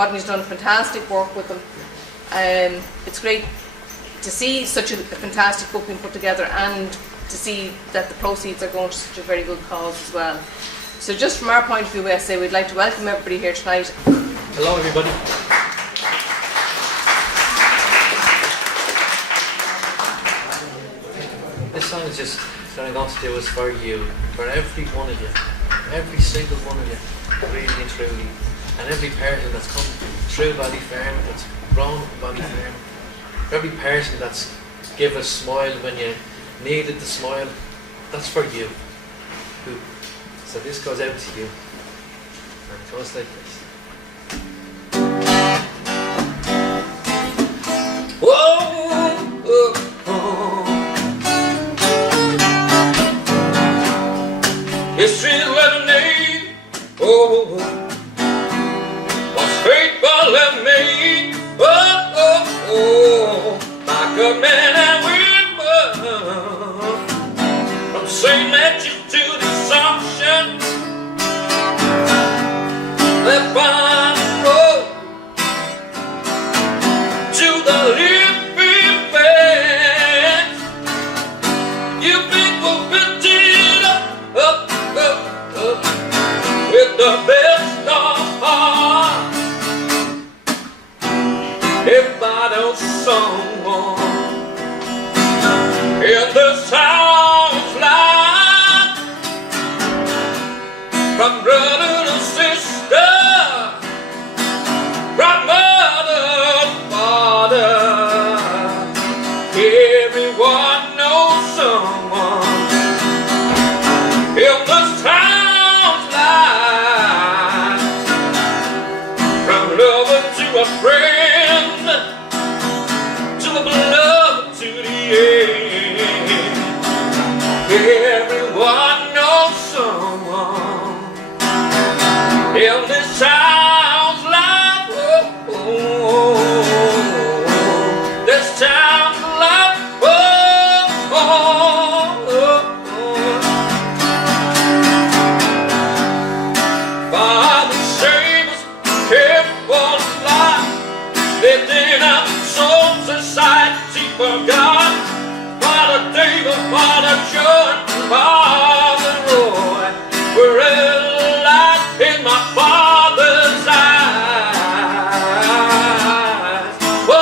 Rodney's done fantastic work with them. It's great to see such a fantastic book being put together, and to see that the proceeds are going to such a very good cause as well. So just from our point of view, I say we'd like to welcome everybody here tonight. Hello everybody. This song is just what I'm going to do is for you, for every one of you, every single one of you, really and truly, and every person that's come through Ballyfermot, that's grown up in Ballyfermot, for every person that's give a smile when you needed the smile, that's for you. So this goes out to you, and it goes like this. Whoa, oh, oh. History's lemonade, oh, what's fate but left me, oh, oh, oh, like a man and women, from St. Matthew to the Assumption, left on the road to the living bed. You people built it up, with the best of heart. If I don't someone in this house life, from brother to sister, from mother to father, everyone knows someone in this town's life, from lover to a friend, to a beloved to the end. Everyone knows someone in this town's life. Oh, oh, oh. This town's life. Oh, oh, oh, oh. Father Seamus cared for life, lived in a soul society for God. Father David, Father John, Father Roy, were a light in my father's eyes. Oh,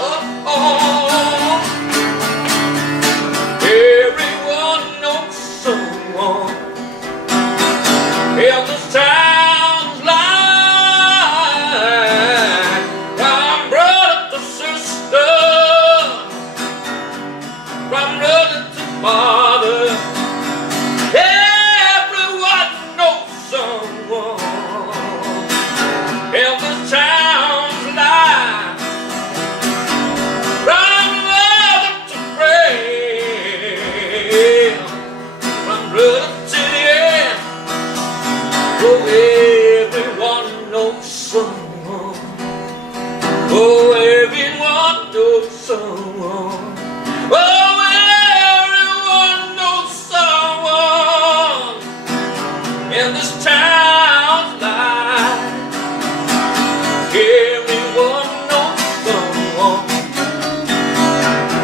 oh, oh. Everyone knows someone in this town's life, from brother to sister, from brother to father. Everyone knows someone in this town's life, from mother to friend, from brother to the end. Oh, everyone knows someone. Oh, everyone knows someone. Oh, everyone knows someone in this town's life. Everyone knows someone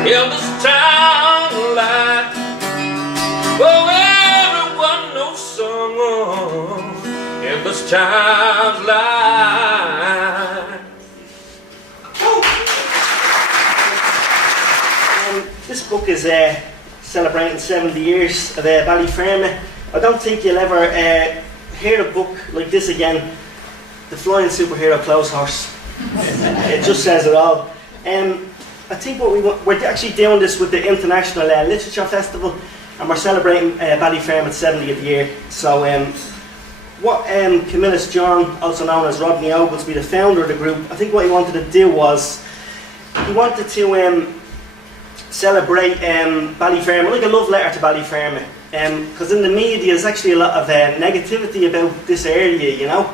in this town's life. Oh, everyone knows someone in this town's life. This book is celebrating 70 years of Ballyfermot. I don't think you'll ever hear a book like this again. The Flying Superhero Clothes Horse. It just says it all. I think what we're actually doing this with the International Literature Festival, and we're celebrating Ballyfermot's 70th year. So what Camillus John, also known as Rodney Oglesby, the founder of the group, I think what he wanted to do was, he wanted to celebrate Ballyfermot, like a love letter to Ballyfermot. Because in the media there's actually a lot of negativity about this area, you know.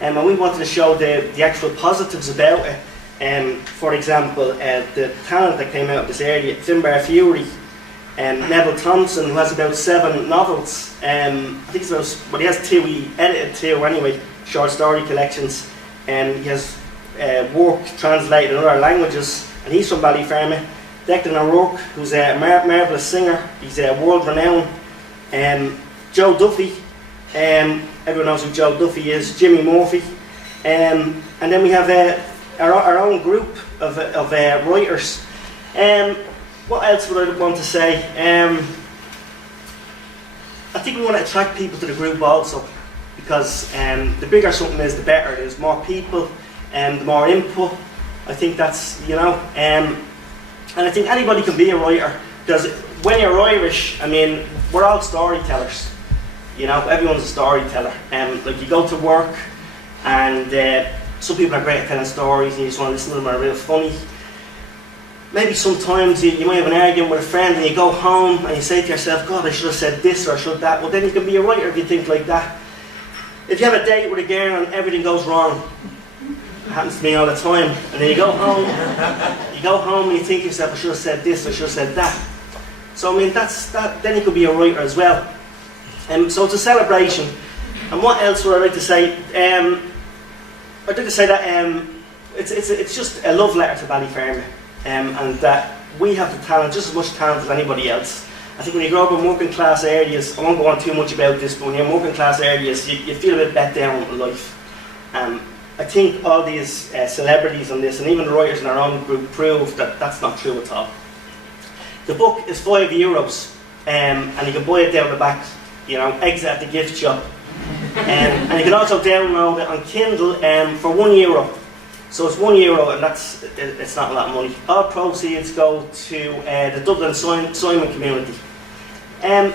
And we wanted to show the actual positives about it. For example, the talent that came out of this area, Finbar Fury, Neville Thompson, who has about 7 novels. I think it's about, well, he has 2, he edited 2 anyway, short story collections. He has work translated in other languages, and he's from Ballyfermot. Declan O'Rourke, who's a marvellous singer, he's world renowned. Joe Duffy, everyone knows who Joe Duffy is. Jimmy Murphy, and then we have our own group of writers. What else would I want to say? I think we want to attract people to the group also, because the bigger something is, the better it is. More people, the more input. I think that's, you know, and I think anybody can be a writer, because when you're Irish, I mean, we're all storytellers. You know, everyone's a storyteller. Like, you go to work, and some people are great at telling stories, and you just want to listen to them, are real funny. Maybe sometimes you might have an argument with a friend, and you go home and you say to yourself, God, I should have said this or I should that. Well, then you can be a writer if you think like that. If you have a date with a girl and everything goes wrong, it happens to me all the time, and then you go home and you think to yourself, I should have said this, I should have said that. So I mean, then you could be a writer as well. So it's a celebration. And what else would I like to say? I'd like to say that it's just a love letter to Ballyfermot, and that we have the talent, just as much talent as anybody else. I think when you grow up in working class areas, I won't go on too much about this, but when you're in working class areas, you feel a bit bet down in life. I think all these celebrities on this, and even the writers in our own group, prove that that's not true at all. The book is €5, and you can buy it down the back, you know, exit at the gift shop. And you can also download it on Kindle for €1. So it's €1, and it's not a lot of money. All proceeds go to the Dublin Simon community.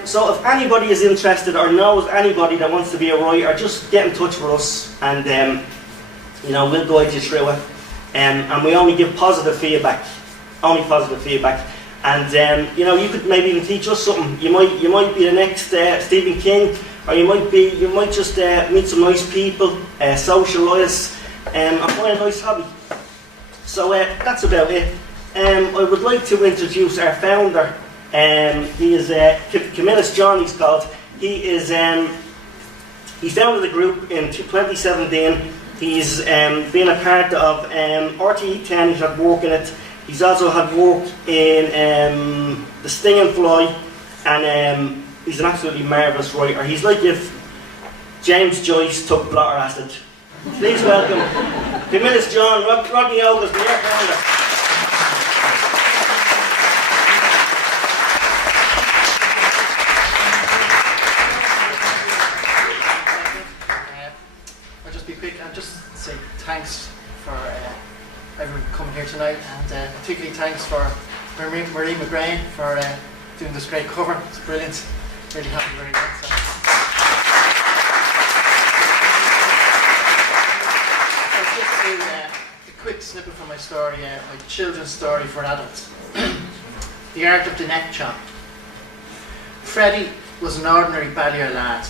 So if anybody is interested or knows anybody that wants to be a writer, just get in touch with us, and you know, we'll guide you through it. And we only give positive feedback, only positive feedback. And you know, you could maybe even teach us something. You might be the next Stephen King, or you might just meet some nice people, socialise, and find a nice hobby. So that's about it. I would like to introduce our founder. He is Camillus John, he's called. He founded the group in 2017. He's been a part of RTE10. He's had work in it. He's also had work in The Sting and Fly, and he's an absolutely marvellous writer. He's like if James Joyce took blotter acid. Please welcome Camillus John, Rodney Ogus, the year founder. I'll just be quick and just say thanks for everyone coming here tonight, and particularly thanks for Marie McGrain for doing this great cover. It's brilliant. Really happy, very good. So. A quick snippet from my story, my children's story for adults. The Art of the Neck Chop. Freddie was an ordinary Ballier lad.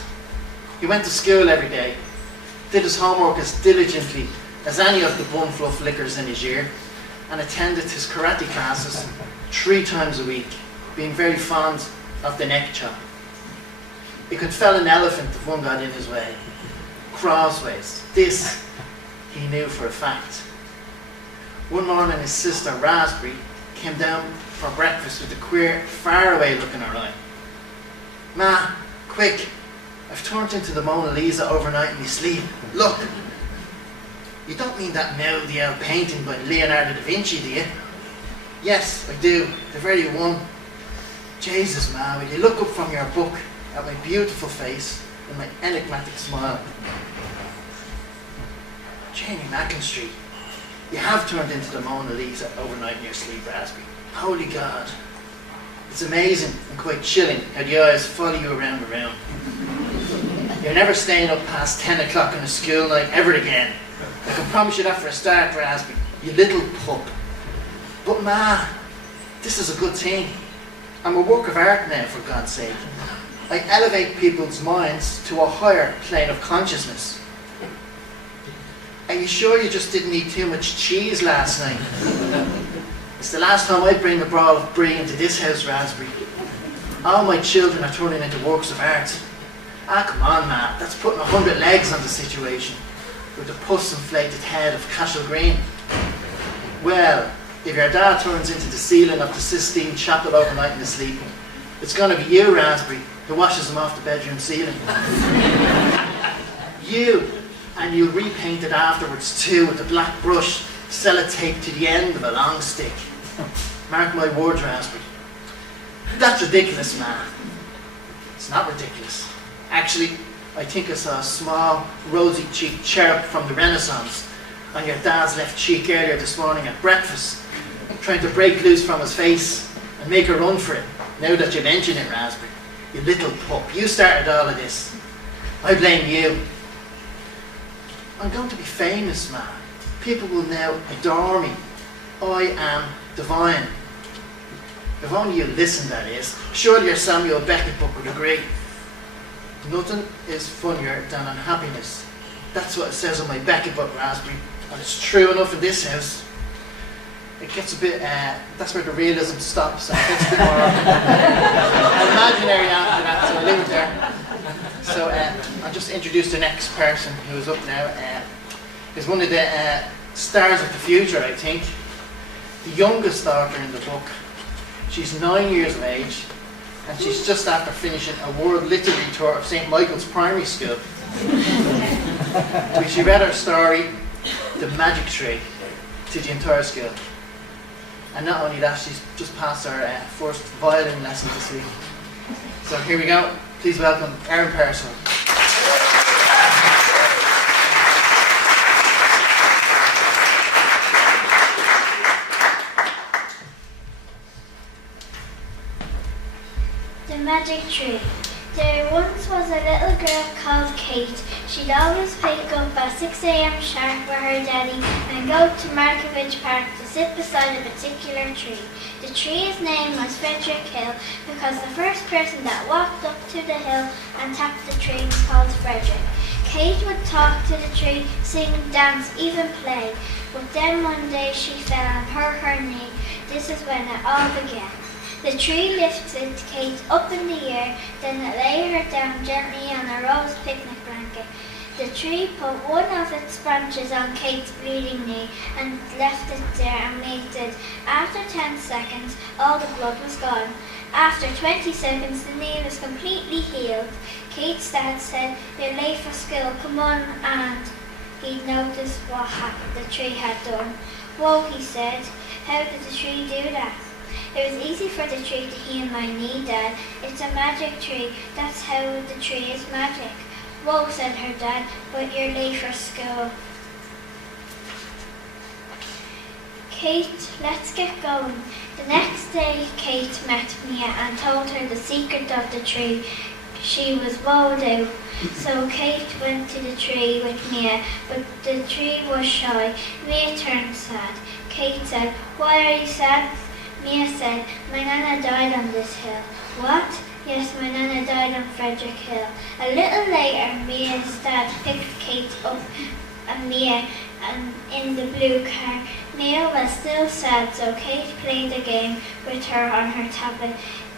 He went to school every day, did his homework as diligently as any of the bum fluff lickers in his year, and attended his karate classes 3 times a week, being very fond of the neck chop. He could fell an elephant if one got in his way. Crossways. This he knew for a fact. One morning his sister Raspberry came down for breakfast with a queer, faraway look in her eye. Ma, quick, I've turned into the Mona Lisa overnight in my sleep. Look. You don't mean that Maudie painting by Leonardo da Vinci, do you? Yes, I do. The very one. Jesus, ma, will you look up from your book at my beautiful face and my enigmatic smile? Jamie McInstry, you have turned into the Mona Lisa overnight in your sleep, Raspberry. Holy God. It's amazing and quite chilling how the eyes follow you around the room. You're never staying up past 10 o'clock on a school night ever again. I can promise you that for a start, Raspberry, you little pup. But ma, this is a good thing. I'm a work of art now, for God's sake. I elevate people's minds to a higher plane of consciousness. Are you sure you just didn't eat too much cheese last night? It's the last time I bring a ball of brie into this house, Raspberry. All my children are turning into works of art. Ah, come on, man, that's putting 100 legs on the situation, with the pus-inflated head of Cashel Green. Well, if your dad turns into the ceiling of the Sistine Chapel overnight in his sleep, it's going to be you, Raspberry, who washes him off the bedroom ceiling. You, and you'll repaint it afterwards too with a black brush, sellotaped to the end of a long stick. Mark my words, Raspberry. That's ridiculous, man. It's not ridiculous. Actually, I think I saw a small, rosy-cheeked cherub from the Renaissance on your dad's left cheek earlier this morning at breakfast, trying to break loose from his face and make a run for it. Now that you mention it, Raspberry, you little pup, you started all of this. I blame you. I'm going to be famous, man. People will now adore me. I am divine. If only you listen, that is. Surely your Samuel Beckett book would agree. Nothing is funnier than unhappiness. That's what it says on my Beckett book, Raspberry. And it's true enough in this house. It gets a bit, that's where the realism stops. And it gets a bit more imaginary after that, so I leave it there. So I'll just introduce the next person who's up now. Is one of the stars of the future, I think. The youngest daughter in the book. She's 9 years of age, and she's just after finishing a world literary tour of St. Michael's Primary School. She read her story, The Magic Tree, to the entire school. And not only that, she's just passed her first violin lesson this week. So here we go. Please welcome Erin Pearsall. The Magic Tree. There once was a little girl called Kate. She'd always wake up at 6 a.m. sharp with her daddy and go to Markovich Park to sit beside a particular tree. The tree's name was Frederick Hill because the first person that walked up to the hill and tapped the tree was called Frederick. Kate would talk to the tree, sing, dance, even play. But then one day she fell and hurt her knee. This is when it all began. The tree lifted Kate up in the air, then it lay her down gently on a rose picnic blanket. The tree put one of its branches on Kate's bleeding knee and left it there and waited. After 10 seconds, all the blood was gone. After 20 seconds, the knee was completely healed. Kate's dad said, "You're late for school, come on," and he noticed what the tree had done. "Whoa," he said, "how did the tree do that?" "It was easy for the tree to heal my knee, Dad. It's a magic tree. That's how the tree is magic." "Whoa," said her dad, "but you're late for school." "Kate, let's get going." The next day, Kate met Mia and told her the secret of the tree. She was wowed out. So Kate went to the tree with Mia, but the tree was shy. Mia turned sad. Kate said, "Why are you sad?" Mia said, "My nana died on this hill." "What?" "Yes, my nana died on Frederick Hill." A little later, Mia's dad picked Kate up and Mia in the blue car. Mia was still sad, so Kate played a game with her on her tablet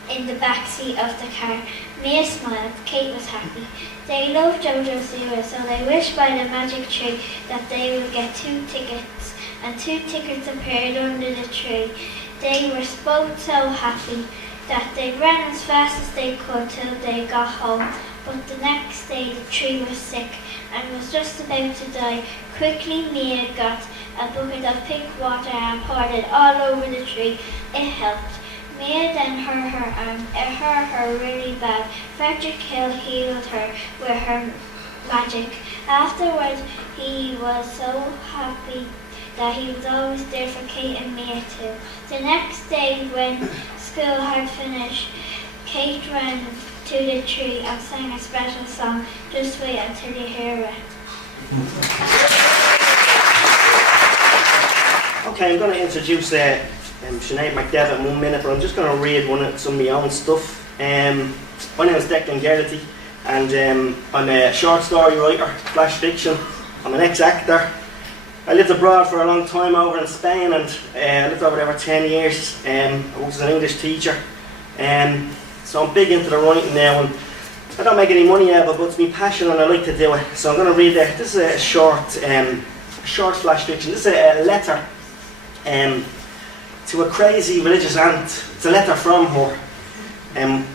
in the back seat of the car. Mia smiled. Kate was happy. They loved JoJo Siwa, so they wished by the magic tree that they would get 2 tickets, and 2 tickets appeared under the tree. They were both so happy that they ran as fast as they could till they got home. But the next day the tree was sick and was just about to die. Quickly Mia got a bucket of pink water and poured it all over the tree. It helped. Mia then hurt her arm. It hurt her really bad. Frederick Hill healed her with her magic. Afterwards he was so happy that he was always there for Kate and Mia too. The next day when school had finished, Kate ran to the tree and sang a special song. Just wait until you hear it. Okay, I'm going to introduce Sinead McDevitt in 1 minute, but I'm just going to read some of my own stuff. My name is Declan Geraghty, and I'm a short story writer, flash fiction. I'm an ex-actor. I lived abroad for a long time over in Spain, and I lived over there for 10 years. I worked as an English teacher. So I'm big into the writing now, and I don't make any money out of it, but it's my passion and I like to do it. So I'm going to read there. This is a short flash fiction. This is a letter to a crazy religious aunt. It's a letter from her.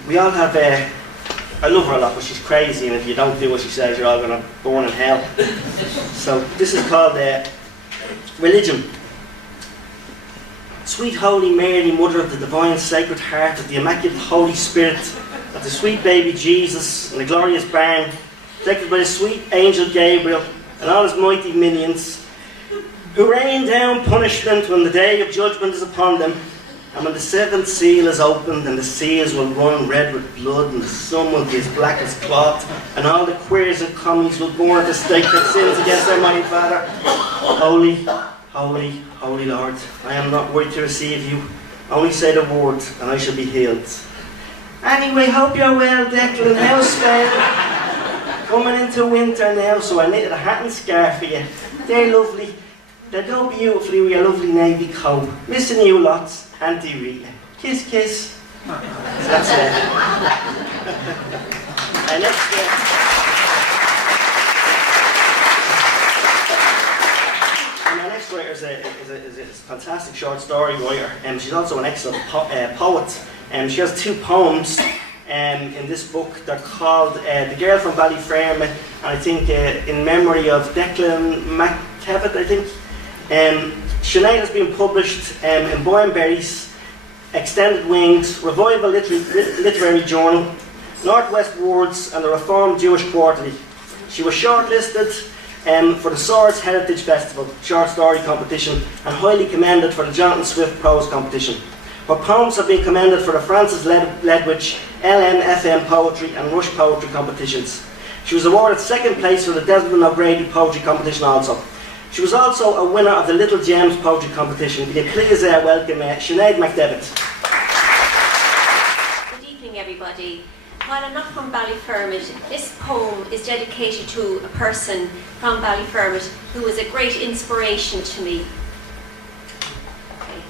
We all have I love her a lot, but she's crazy, and if you don't do what she says, you're all going to burn in hell. So this is called Religion. Sweet Holy Mary, Mother of the Divine Sacred Heart of the Immaculate Holy Spirit, of the sweet baby Jesus, and the glorious barn, protected by the sweet angel Gabriel and all his mighty minions, who rain down punishment when the day of judgment is upon them, and when the seventh seal is opened, and the seas will run red with blood, and the sun will be as black as cloth, and all the queers and commies will go on to stake their sins against their mighty Father. Holy, holy, holy Lord, I am not worthy to receive you. Only say the word, and I shall be healed. Anyway, hope you're well, Declan. How's spell? Coming into winter now, so I knitted a hat and scarf for you. They're lovely. They'll go beautifully with your lovely navy coat. Missing you lots, Auntie Rita. Kiss, kiss. So that's it. And my next writer is a fantastic short story writer, and she's also an excellent poet. She has 2 poems in this book. They're called The Girl from Ballyfermot, and I think in memory of Declan McKevitt, I think. Sinead has been published in Boyne-Berry's Extended Wings, Revival Literary Journal, Northwest Words, and the Reformed Jewish Quarterly. She was shortlisted for the Swords Heritage Festival short story competition and highly commended for the Jonathan Swift Prose competition. Her poems have been commended for the Francis Ledwidge, LMFM Poetry and Rush Poetry competitions. She was awarded 2nd place for the Desmond O'Grady Poetry competition also. She was also a winner of the Little Gems Poetry competition. Will you please welcome Sinead McDevitt. Good evening, everybody. While I'm not from Ballyfermot, this poem is dedicated to a person from Ballyfermot who was a great inspiration to me. Okay.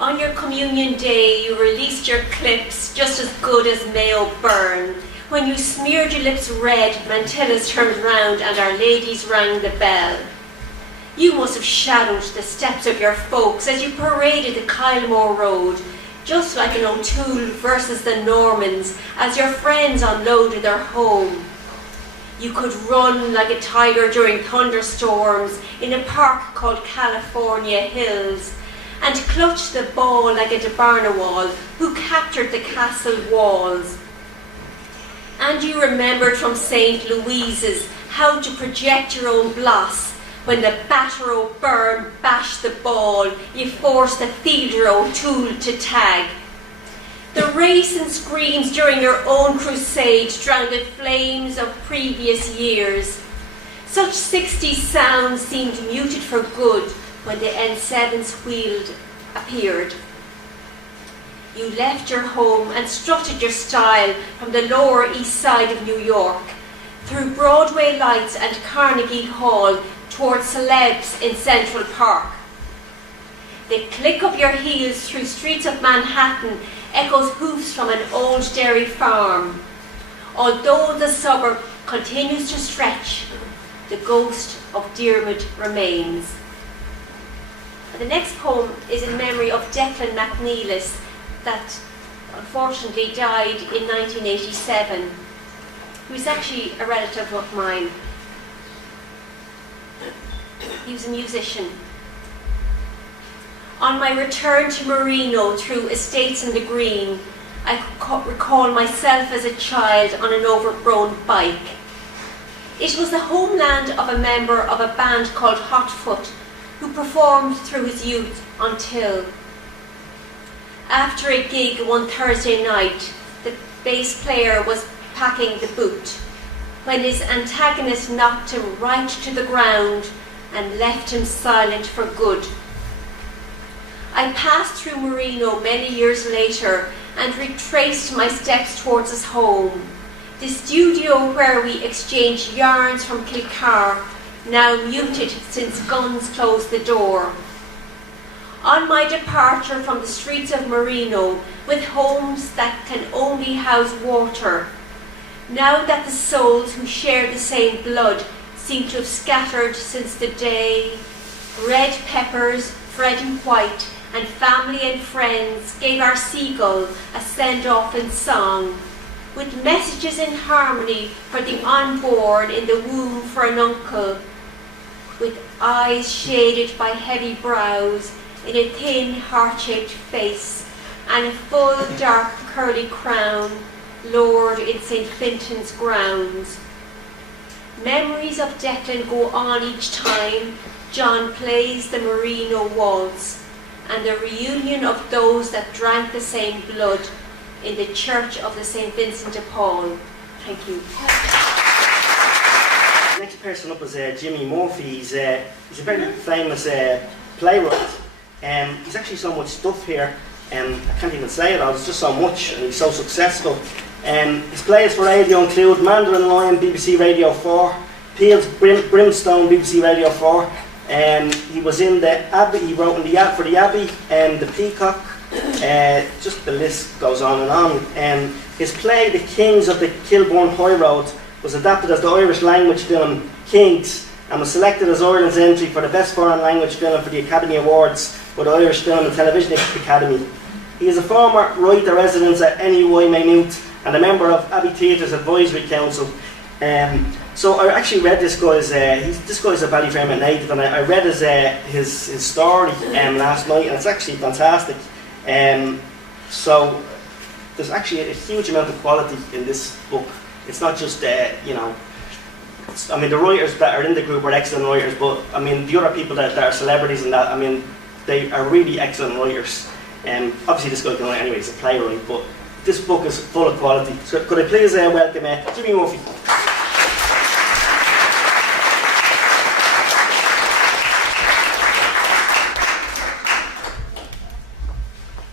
On your communion day, you released your clips just as good as Mayo Burn. When you smeared your lips red, mantillas turned round and Our Ladies rang the bell. You must have shadowed the steps of your folks as you paraded the Kylemore Road, just like an O'Toole versus the Normans as your friends unloaded their home. You could run like a tiger during thunderstorms in a park called California Hills, and clutch the ball like a Debarnawal who captured the castle walls. And you remembered from St. Louise's how to project your own bloss. When the batter O'Byrne bashed the ball, you forced the fielder O'Toole to tag. The race and screams during your own crusade drowned the flames of previous years. Such 60s sounds seemed muted for good when the N7's wheel appeared. You left your home and strutted your style from the Lower East Side of New York, through Broadway lights and Carnegie Hall towards celebs in Central Park. The click of your heels through streets of Manhattan echoes hoofs from an old dairy farm. Although the suburb continues to stretch, the ghost of Diarmid remains. The next poem is in memory of Declan McNeilis, that unfortunately died in 1987. He was actually a relative of mine. He was a musician. On my return to Marino through estates in the green, I could recall myself as a child on an overgrown bike. It was the homeland of a member of a band called Hotfoot, who performed through his youth until, after a gig one Thursday night, the bass player was packing the boot when his antagonist knocked him right to the ground and left him silent for good. I passed through Marino many years later and retraced my steps towards his home, the studio where we exchanged yarns from Kilcar, now muted since guns closed the door. On my departure from the streets of Marino, with homes that can only house water, now that the souls who share the same blood seem to have scattered since the day, red peppers, Fred and White, and family and friends gave our seagull a send-off in song, with messages in harmony for the unborn in the womb for an uncle, with eyes shaded by heavy brows in a thin heart-shaped face, and a full dark curly crown lowered in St. Fintan's grounds. Memories of Declan go on each time John plays the Merino waltz, and the reunion of those that drank the same blood in the church of the St. Vincent de Paul. Thank you. Next person up is Jimmy Murphy. He's a very famous playwright. He's actually so much stuff here, I can't even say it all, it's just so much, and he's so successful. His plays for radio include Mandarin Lion, BBC Radio 4, Peel's Brimstone, BBC Radio 4. He was in the Abbey, he wrote in for the Abbey, the Peacock, just the list goes on and on. His play, The Kings of the Kilburn High Road, was adapted as the Irish language film Kings, and was selected as Ireland's entry for the Best Foreign Language Film for the Academy Awards for the Irish Film and Television Academy. He is a former writer-resident at NUI Maynooth and a member of Abbey Theatre's Advisory Council. So I actually read this guy's a Ballyfermot native, and I read his story last night, and it's actually fantastic. So there's actually a huge amount of quality in this book. It's not just I mean, the writers that are in the group are excellent writers, but I mean the other people that are celebrities and that, I mean, they are really excellent writers. Obviously this guy can write anyway, he's a playwright, but this book is full of quality. So could I please welcome Jimmy Murphy.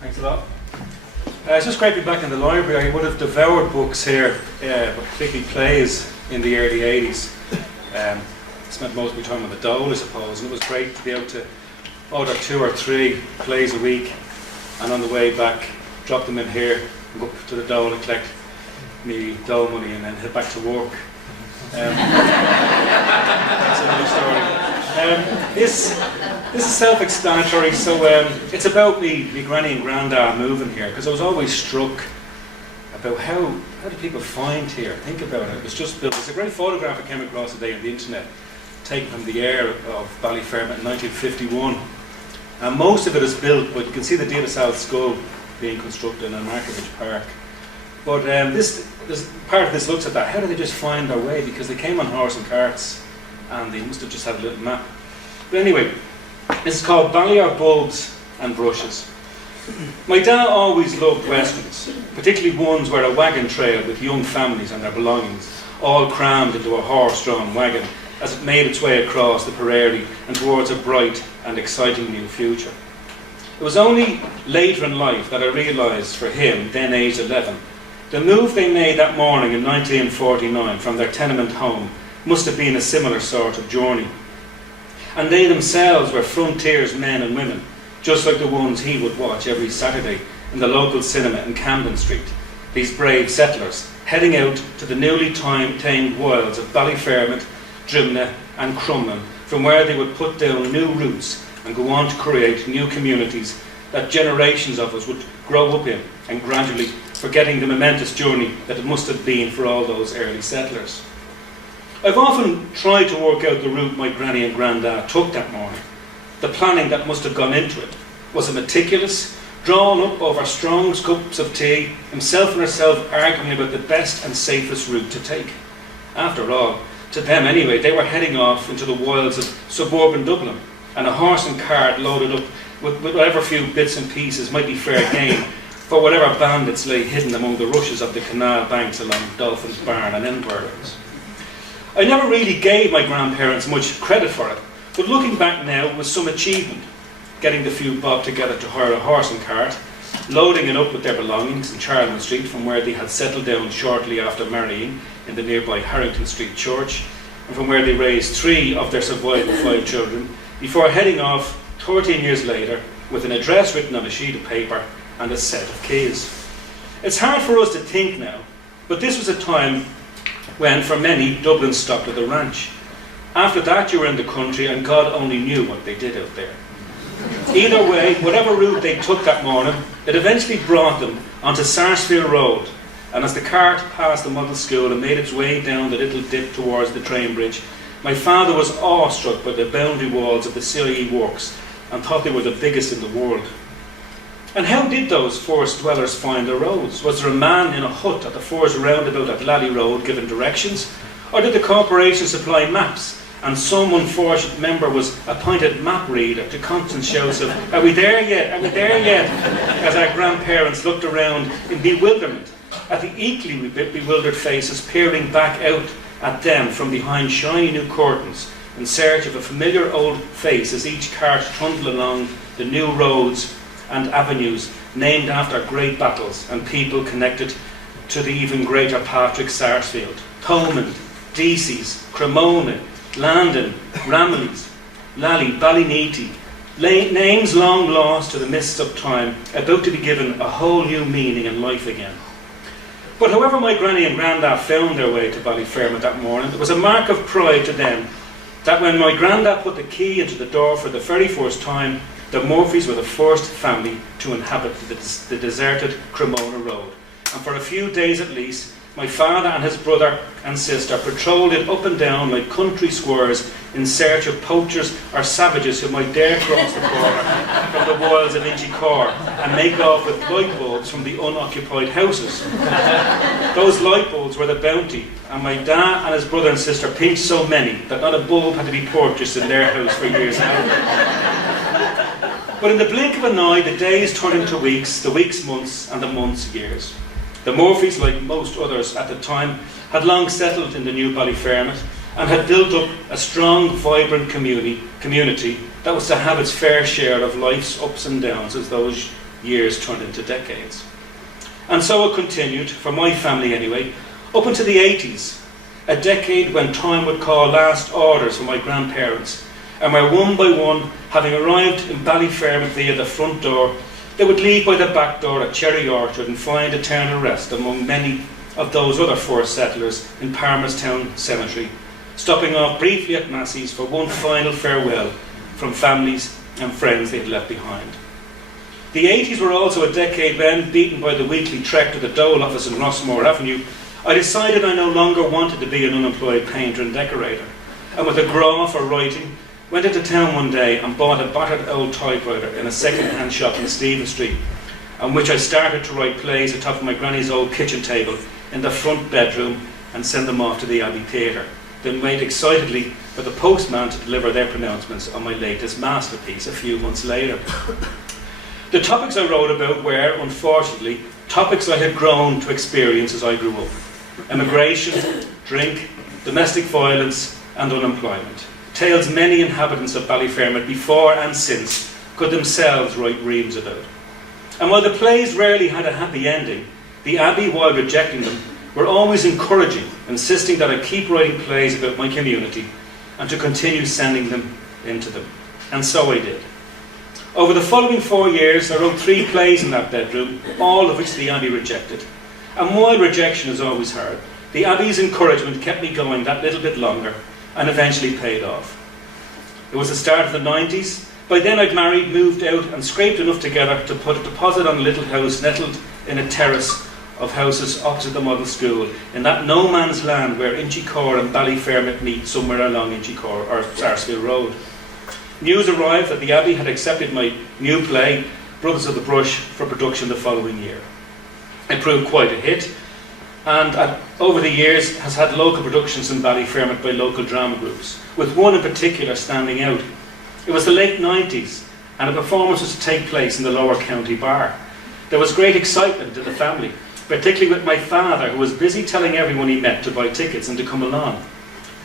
Thanks a lot. It's just great to be back in the library. I would have devoured books here, but particularly plays in the early 80s. Spent most of my time on the dole, I suppose, and it was great to be able to order 2 or 3 plays a week, and on the way back drop them in here and go up to the dole and collect me dole money and then head back to work. That's another story. This is self-explanatory. So it's about me granny and granddad moving here, because I was always struck about how do people find here. Think about it. It was just built. It's a great photograph I came across today on the internet, taken from the air of Ballyfermot in 1951. And most of it is built, but you can see the De La Salle School being constructed in Markovich Park. But this part of this looks at that. How did they just find their way? Because they came on horse and carts, and they must have just had a little map. But anyway, this is called Balliar Bulbs and Brushes. My dad always loved westerns, particularly ones where a wagon trail with young families and their belongings, all crammed into a horse-drawn wagon as it made its way across the prairie and towards a bright and exciting new future. It was only later in life that I realised for him, then aged 11, the move they made that morning in 1949 from their tenement home must have been a similar sort of journey. And they themselves were frontiers men and women, just like the ones he would watch every Saturday in the local cinema in Camden Street, these brave settlers heading out to the newly tamed wilds of Ballyfermot, Drimnagh and Crumlin, from where they would put down new roots and go on to create new communities that generations of us would grow up in, and gradually forgetting the momentous journey that it must have been for all those early settlers. I've often tried to work out the route my granny and granddad took that morning. The planning that must have gone into it. Was it meticulous, drawn up over strong cups of tea, himself and herself arguing about the best and safest route to take? After all, to them anyway, they were heading off into the wilds of suburban Dublin, and a horse and cart loaded up with whatever few bits and pieces might be fair game for whatever bandits lay hidden among the rushes of the canal banks along Dolphin's Barn and Inverlows. I never really gave my grandparents much credit for it, but looking back now, it was some achievement, getting the few bob together to hire a horse and cart, loading it up with their belongings in Charlton Street, from where they had settled down shortly after marrying in the nearby Harrington Street Church, and from where they raised 3 of their surviving 5 children, before heading off 13 years later with an address written on a sheet of paper and a set of keys. It's hard for us to think now, but this was a time when, for many, Dublin stopped at the ranch. After that, you were in the country, and God only knew what they did out there. Either way, whatever route they took that morning, it eventually brought them onto Sarsfield Road, and as the cart passed the model school and made its way down the little dip towards the train bridge, my father was awestruck by the boundary walls of the CIE works and thought they were the biggest in the world. And how did those forest dwellers find their roads? Was there a man in a hut at the forest roundabout at Lally Road giving directions? Or did the corporation supply maps and some unfortunate member was appointed map reader to constant shouts of, "Are we there yet? Are we there yet?" as our grandparents looked around in bewilderment at the equally bewildered faces peering back out at them from behind shiny new curtains in search of a familiar old face as each cart trundled along the new roads and avenues named after great battles and people connected to the even greater Patrick Sarsfield, Thomond, Deasy's, Cremona, Landon, Ramillies, Lally, Ballyneety, names long lost to the mists of time, about to be given a whole new meaning and life again. But however my granny and grandad found their way to Ballyfermot that morning, it was a mark of pride to them that when my grandad put the key into the door for the very first time, the Murphys were the first family to inhabit the deserted Cremona Road. And for a few days at least, my father and his brother and sister patrolled it up and down like country squares in search of poachers or savages who might dare cross the border from the wilds of Inchicore and make off with light bulbs from the unoccupied houses. Those light bulbs were the bounty, and my dad and his brother and sister pinched so many that not a bulb had to be purchased in their house for years after. But in the blink of an eye, the days turned into weeks, the weeks months, and the months years. The Murphys, like most others at the time, had long settled in the new Ballyfermot and had built up a strong, vibrant community that was to have its fair share of life's ups and downs as those years turned into decades. And so it continued, for my family anyway, up into the 80s, a decade when time would call last orders for my grandparents, and where one by one, having arrived in Ballyfermot via the front door, they would leave by the back door at Cherry Orchard and find eternal rest among many of those other first settlers in Palmerstown Cemetery, stopping off briefly at Massey's for one final farewell from families and friends they'd left behind. The 80s were also a decade when, beaten by the weekly trek to the Dole office in Rossmore Avenue, I decided I no longer wanted to be an unemployed painter and decorator, and with a graw for writing, went into town one day and bought a battered old typewriter in a second-hand shop in Stephen Street, on which I started to write plays atop of my granny's old kitchen table in the front bedroom and send them off to the Abbey Theatre, then wait excitedly for the postman to deliver their pronouncements on my latest masterpiece a few months later. The topics I wrote about were, unfortunately, topics I had grown to experience as I grew up: immigration, drink, domestic violence and unemployment. Tales many inhabitants of Ballyfermot before and since could themselves write reams about. And while the plays rarely had a happy ending, the Abbey, while rejecting them, were always encouraging, insisting that I keep writing plays about my community and to continue sending them into them. And so I did. Over the following 4 years, I wrote 3 plays in that bedroom, all of which the Abbey rejected. And while rejection is always hard, the Abbey's encouragement kept me going that little bit longer and eventually paid off. It was the start of the 90s. By then I'd married, moved out and scraped enough together to put a deposit on a little house nestled in a terrace of houses opposite the model school, in that no man's land where Inchicore and Ballyfermot meet somewhere along Inchicore or Sarsfield Road. News arrived that the Abbey had accepted my new play, Brothers of the Brush, for production the following year. It proved quite a hit, and over the years has had local productions in Ballyfermot by local drama groups, with one in particular standing out. It was the late 90s, and a performance was to take place in the Lower County Bar. There was great excitement in the family, particularly with my father, who was busy telling everyone he met to buy tickets and to come along.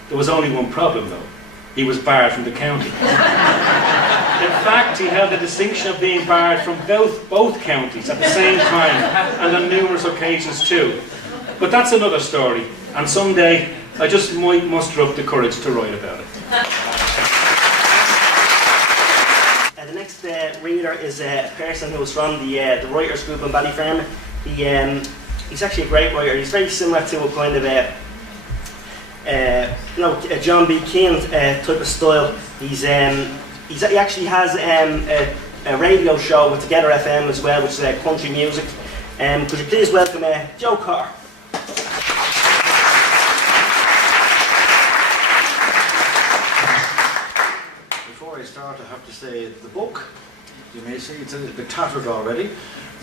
There was only one problem though: he was barred from the county. In fact, he held the distinction of being barred from both counties at the same time, and on numerous occasions too. But that's another story, and someday I just might muster up the courage to write about it. The next reader is a person who was from the writers group in Ballyfermot. He's actually a great writer. He's very similar to a kind of a John B. Keane type of style. He actually has a radio show with Together FM as well, which is country music. Could you please welcome Joe Carr? Before I start, I have to say the book, you may see it's a little bit tattered already.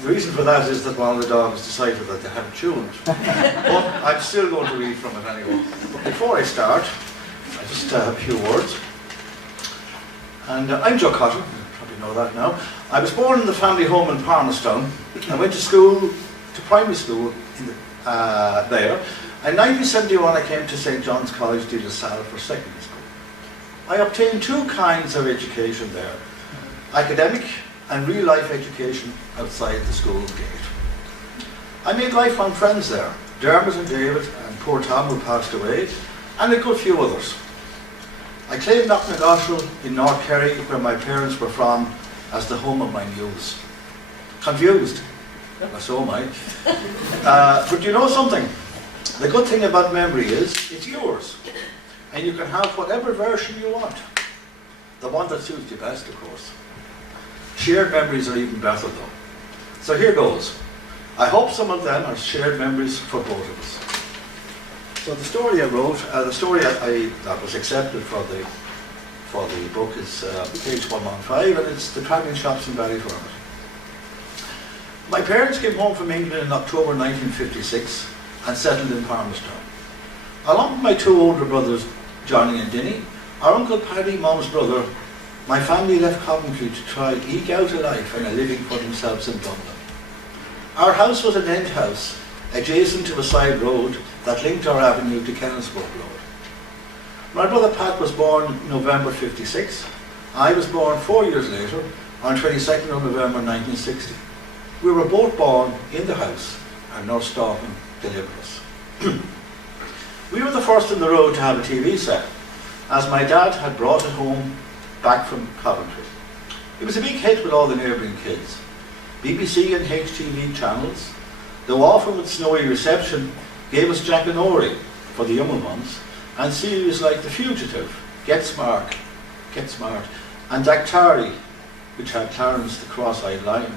The reason for that is that one of the dogs decided that they hadn't chewed it. But I'm still going to read from it anyway. But before I start, I just a few words. And I'm Joe Cotton, you probably know that now. I was born in the family home in Palmerstown. I went to school, to primary school there. In 1971 I came to St. John's College, De La Salle for secondary school. I obtained two kinds of education there, academic and real-life education outside the school gate. I made lifelong friends there, Dermot and David and poor Tom who passed away, and a good few others. I claimed Knocknagoshel in North Kerry, where my parents were from, as the home of my muse. Confused? Well, so am I. But you know something? The good thing about memory is it's yours. And you can have whatever version you want. The one that suits you best, of course. Shared memories are even better though. So here goes. I hope some of them are shared memories for both of us. So the story I wrote, that was accepted for the book is page 115, and it's the travelling shops in Ballyfermot. My parents came home from England in October 1956 and settled in Palmerstown. Along with my two older brothers, Johnny and Dinny, our Uncle Paddy, Mum's brother, my family left Coventry to try to eke out a life and a living for themselves in Dublin. Our house was an end house, adjacent to a side road that linked our avenue to Kennisburg Road. My brother Pat was born November 56. I was born 4 years later, on 22nd of November 1960. We were both born in the house, and Nurse Stalking delivered us. We were the first in the road to have a TV set, as my dad had brought it home back from Coventry. It was a big hit with all the neighbouring kids. BBC and HTV channels, though often with snowy reception, gave us Jack and Ori for the younger ones, and series like The Fugitive, Get Smart, and Dactari, which had Clarence the Cross-Eyed Lion.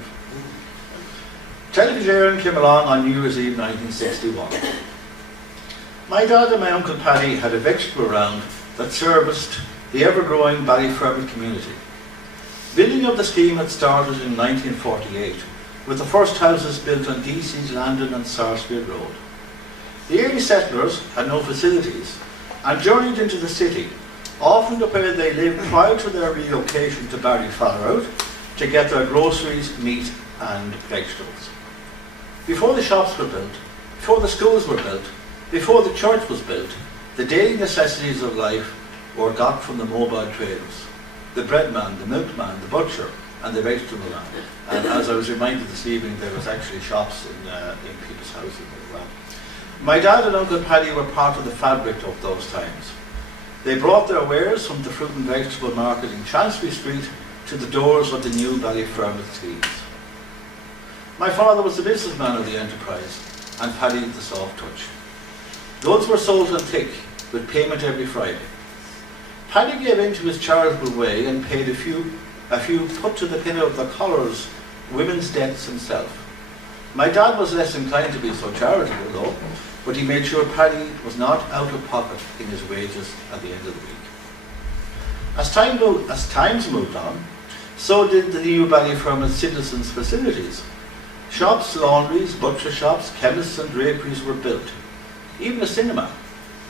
Television came along on New Year's Eve 1961. My dad and my Uncle Paddy had a vegetable round that serviced the ever-growing Ballyfermot community. Building of the scheme had started in 1948, with the first houses built on DC's Landon and Sarsfield Road. The early settlers had no facilities and journeyed into the city, often to where they lived prior to their relocation to Ballyfermot to get their groceries, meat and vegetables. Before the shops were built, before the schools were built, before the church was built, the daily necessities of life were got from the mobile traders. The bread man, the milkman, the butcher, and the vegetable man. And as I was reminded this evening, there was actually shops in people's houses as well. My dad and Uncle Paddy were part of the fabric of those times. They brought their wares from the fruit and vegetable market in Chancery Street to the doors of the new Ballyfermot schemes. My father was the businessman of the enterprise, and Paddy the soft touch. Goods were sold on thick, with payment every Friday. Paddy gave in to his charitable way and paid a few put to the pin of the collars, women's debts himself. My dad was less inclined to be so charitable though, but he made sure Paddy was not out of pocket in his wages at the end of the week. As times moved on, so did the new Ballyfermot citizens' facilities. Shops, laundries, butcher shops, chemists and draperies were built. Even a cinema.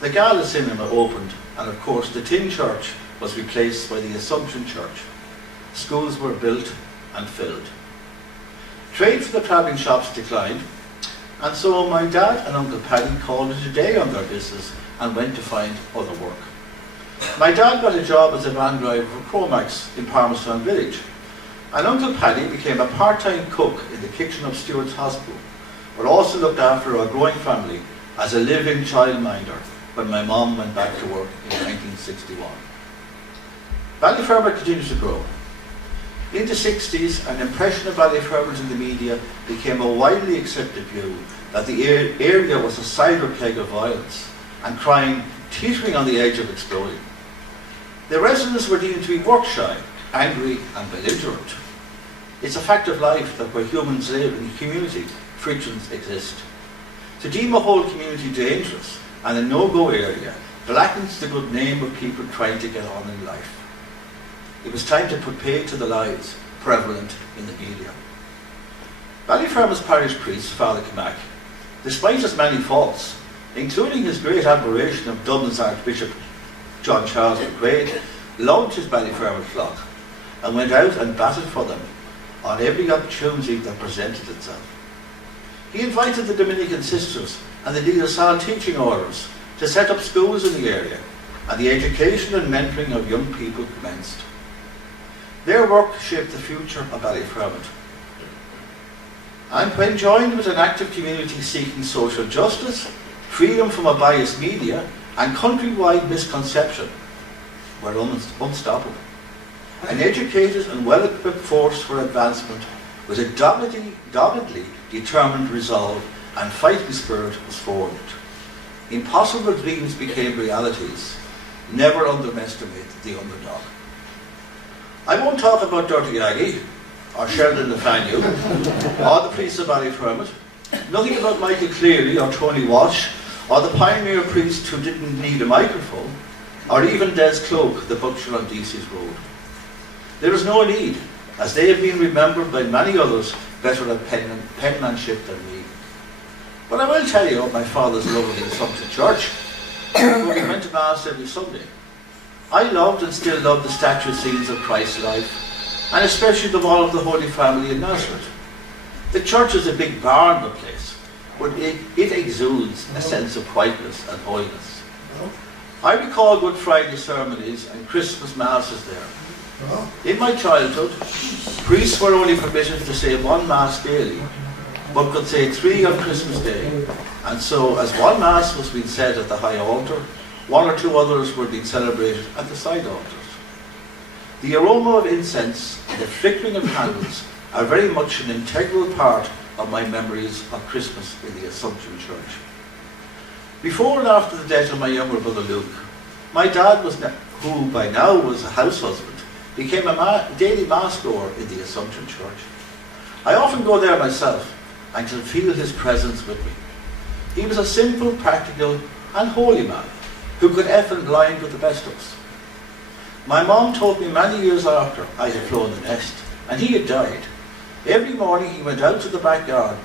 The Gala Cinema opened, and of course the Tin Church was replaced by the Assumption Church. Schools were built and filled. Trade for the travelling shops declined, and so my dad and Uncle Paddy called it a day on their business and went to find other work. My dad got a job as a van driver for Cromax in Palmerstown Village, and Uncle Paddy became a part-time cook in the kitchen of Stewart's Hospital, but also looked after our growing family as a live-in childminder when my mum went back to work in 1961. Ballyfermot continues to grow. In the 60s, an impression of Ballyfermot in the media became a widely accepted view that the area was a cider keg of violence and crime teetering on the edge of exploding. The residents were deemed to be work-shy, angry and belligerent. It's a fact of life that where humans live in community, frictions exist. To deem a whole community dangerous and a no-go area blackens the good name of people trying to get on in life. It was time to put paid to the lies prevalent in the media. Ballyfermot's parish priest, Father Cormac, despite his many faults, including his great admiration of Dublin's Archbishop John Charles McQuaid, loved his Ballyfermot flock and went out and battled for them on every opportunity that presented itself. He invited the Dominican sisters and the De La Salle teaching orders to set up schools in the area, and the education and mentoring of young people commenced. Their work shaped the future of Ballyfermot. And when joined with an active community seeking social justice, freedom from a biased media, and countrywide misconception, were unstoppable. An educated and well-equipped force for advancement with a doggedly determined resolve and fighting spirit was formed. Impossible dreams became realities. Never underestimate the underdog. I won't talk about Dirty Aggie, or Sheldon Lefanu, or the priests of Ballyfermot. Nothing about Michael Cleary or Tony Walsh, or the pioneer priest who didn't need a microphone, or even Des Cloak, the butcher on Deasy's Road. There is no need, as they have been remembered by many others better at penmanship than me. But I will tell you of my father's lovely Assumption Church, where we went to Mass every Sunday. I loved and still love the statue scenes of Christ's life, and especially the wall of the Holy Family in Nazareth. The church is a big barn of a place, but it exudes a sense of quietness and holiness. I recall Good Friday ceremonies and Christmas Masses there. In my childhood, priests were only permitted to say one Mass daily, but could say 3 on Christmas Day. And so, as one Mass was being said at the high altar, 1 or 2 others were being celebrated at the side altars. The aroma of incense and the flickering of candles are very much an integral part of my memories of Christmas in the Assumption Church. Before and after the death of my younger brother Luke, my dad, who by now was a house husband, became a daily Mass goer in the Assumption Church. I often go there myself and can feel his presence with me. He was a simple, practical and holy man who could F and blind with the best of us. My mom told me many years after I had flown the nest and he had died. Every morning he went out to the back garden,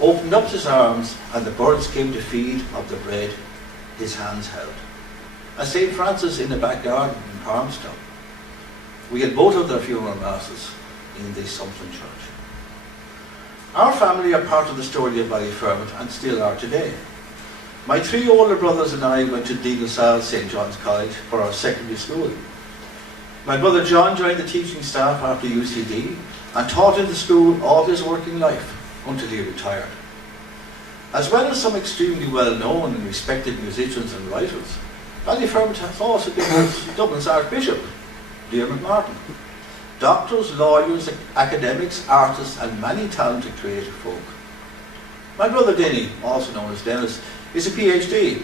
opened up his arms, and the birds came to feed of the bread his hands held. At St. Francis in the back garden in Palmstown. We had both of their funeral masses in the Assumption Church. Our family are part of the story of Ballyfermot and still are today. My 3 older brothers and I went to De La Salle St. John's College for our secondary schooling. My brother John joined the teaching staff after UCD and taught in the school all his working life until he retired. As well as some extremely well-known and respected musicians and writers, Ballyfermot has also been Dublin's Archbishop, Diarmaid Martin. Doctors, lawyers, academics, artists and many talented creative folk. My brother Denny, also known as Dennis, is a PhD.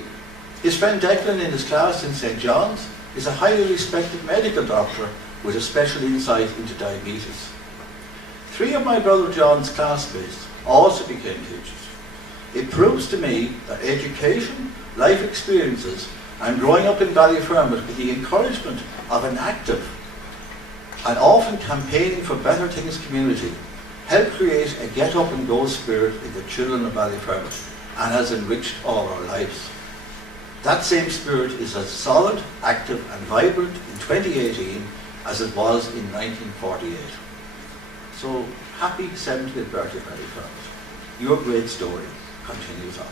His friend Declan in his class in St. John's is a highly respected medical doctor with a special insight into diabetes. 3 of my brother John's classmates also became teachers. It proves to me that education, life experiences and growing up in Ballyfermot with the encouragement of an active and often campaigning for better things community help create a get up and go spirit in the children of Ballyfermot and has enriched all our lives. That same spirit is as solid, active and vibrant in 2018 as it was in 1948. So happy 70th birthday, Ballyfermot. Your great story continues on.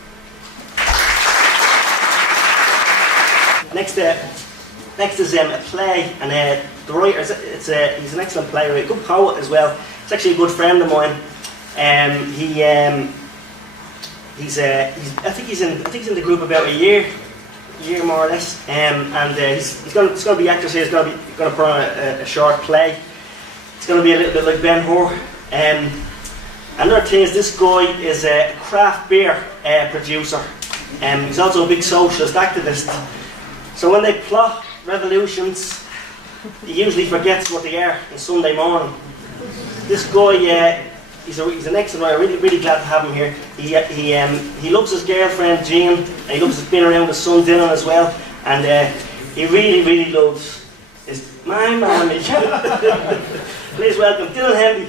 Next is a play, and the writer he's an excellent playwright, a good poet as well. He's actually a good friend of mine. I think he's in the group about a year more or less. He's going to be actor, so he's going to put on a short play. It's going to be a little bit like Ben-Hur. Another thing is this guy is a craft beer producer. He's also a big socialist activist. So when they plot revolutions, he usually forgets what they are on Sunday morning. This guy, he's an excellent guy. I'm really glad to have him here. He loves his girlfriend Jean, and he loves being around his son Dylan as well. And he really loves his my mammy. Please welcome Dylan Hendy.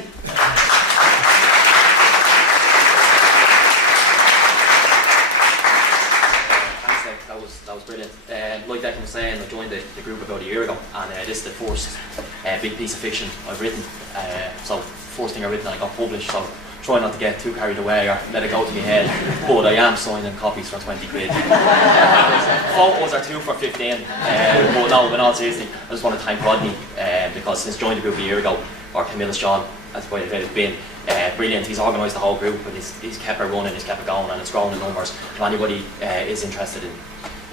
That was brilliant. Like Declan was saying, I joined the group about a year ago, and this is the first big piece of fiction I've written. So first thing I've written and I got published, so try not to get too carried away or let it go to my head, but I am signing copies for 20 quid. Photos are 2 for 15, but no, in all seriously, I just want to thank Rodney, because since joining the group a year ago, or Camillus John, that's why it's been brilliant. He's organised the whole group, and he's kept it running, he's kept it going, and it's grown in numbers. If anybody is interested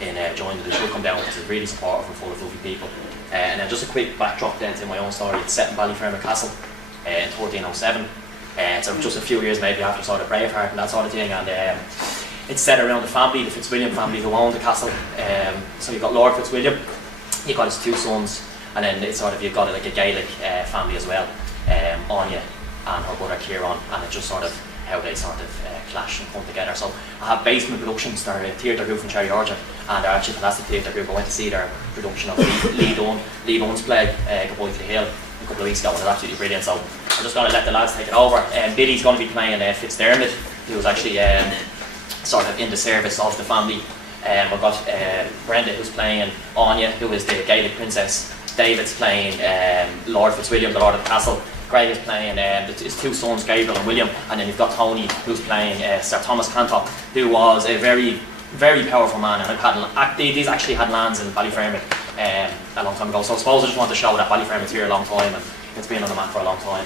in joining, they should come down, because it's really supportive and full of lovely people. And then just a quick backdrop then to my own story. It's set in Ballyfermot Castle in 1307. So just a few years maybe after sort of Braveheart and that sort of thing, and it's set around the family, the Fitzwilliam family, who owned the castle. So you've got Lord Fitzwilliam, you've got his 2 sons, and then it's sort of, you've got like a Gaelic family as well, Anya and her brother Kieran, and it's just sort of how they sort of clash and come together. So I have Basement Productions, they're a theatre group from Cherry Orchard, and they're actually a fantastic theatre group. I went to see their production of Lee Dunn's play, Goodbye to the Hill, a couple of weeks ago, and it's absolutely brilliant. So I'm just going to let the lads take it over. Billy's going to be playing Fitzdermot, who was actually sort of in the service of the family. We've got Brenda, who's playing Anya, who is the Gaelic princess. David's playing Lord Fitzwilliam, the Lord of the Castle. Greg is playing his 2 sons, Gabriel and William, and then you've got Tony, who's playing Sir Thomas Cantop, who was a very powerful man, and these actually had lands in Ballyfermot a long time ago. So I suppose I just want to show that Ballyfermot's here a long time, and it's been on the map for a long time.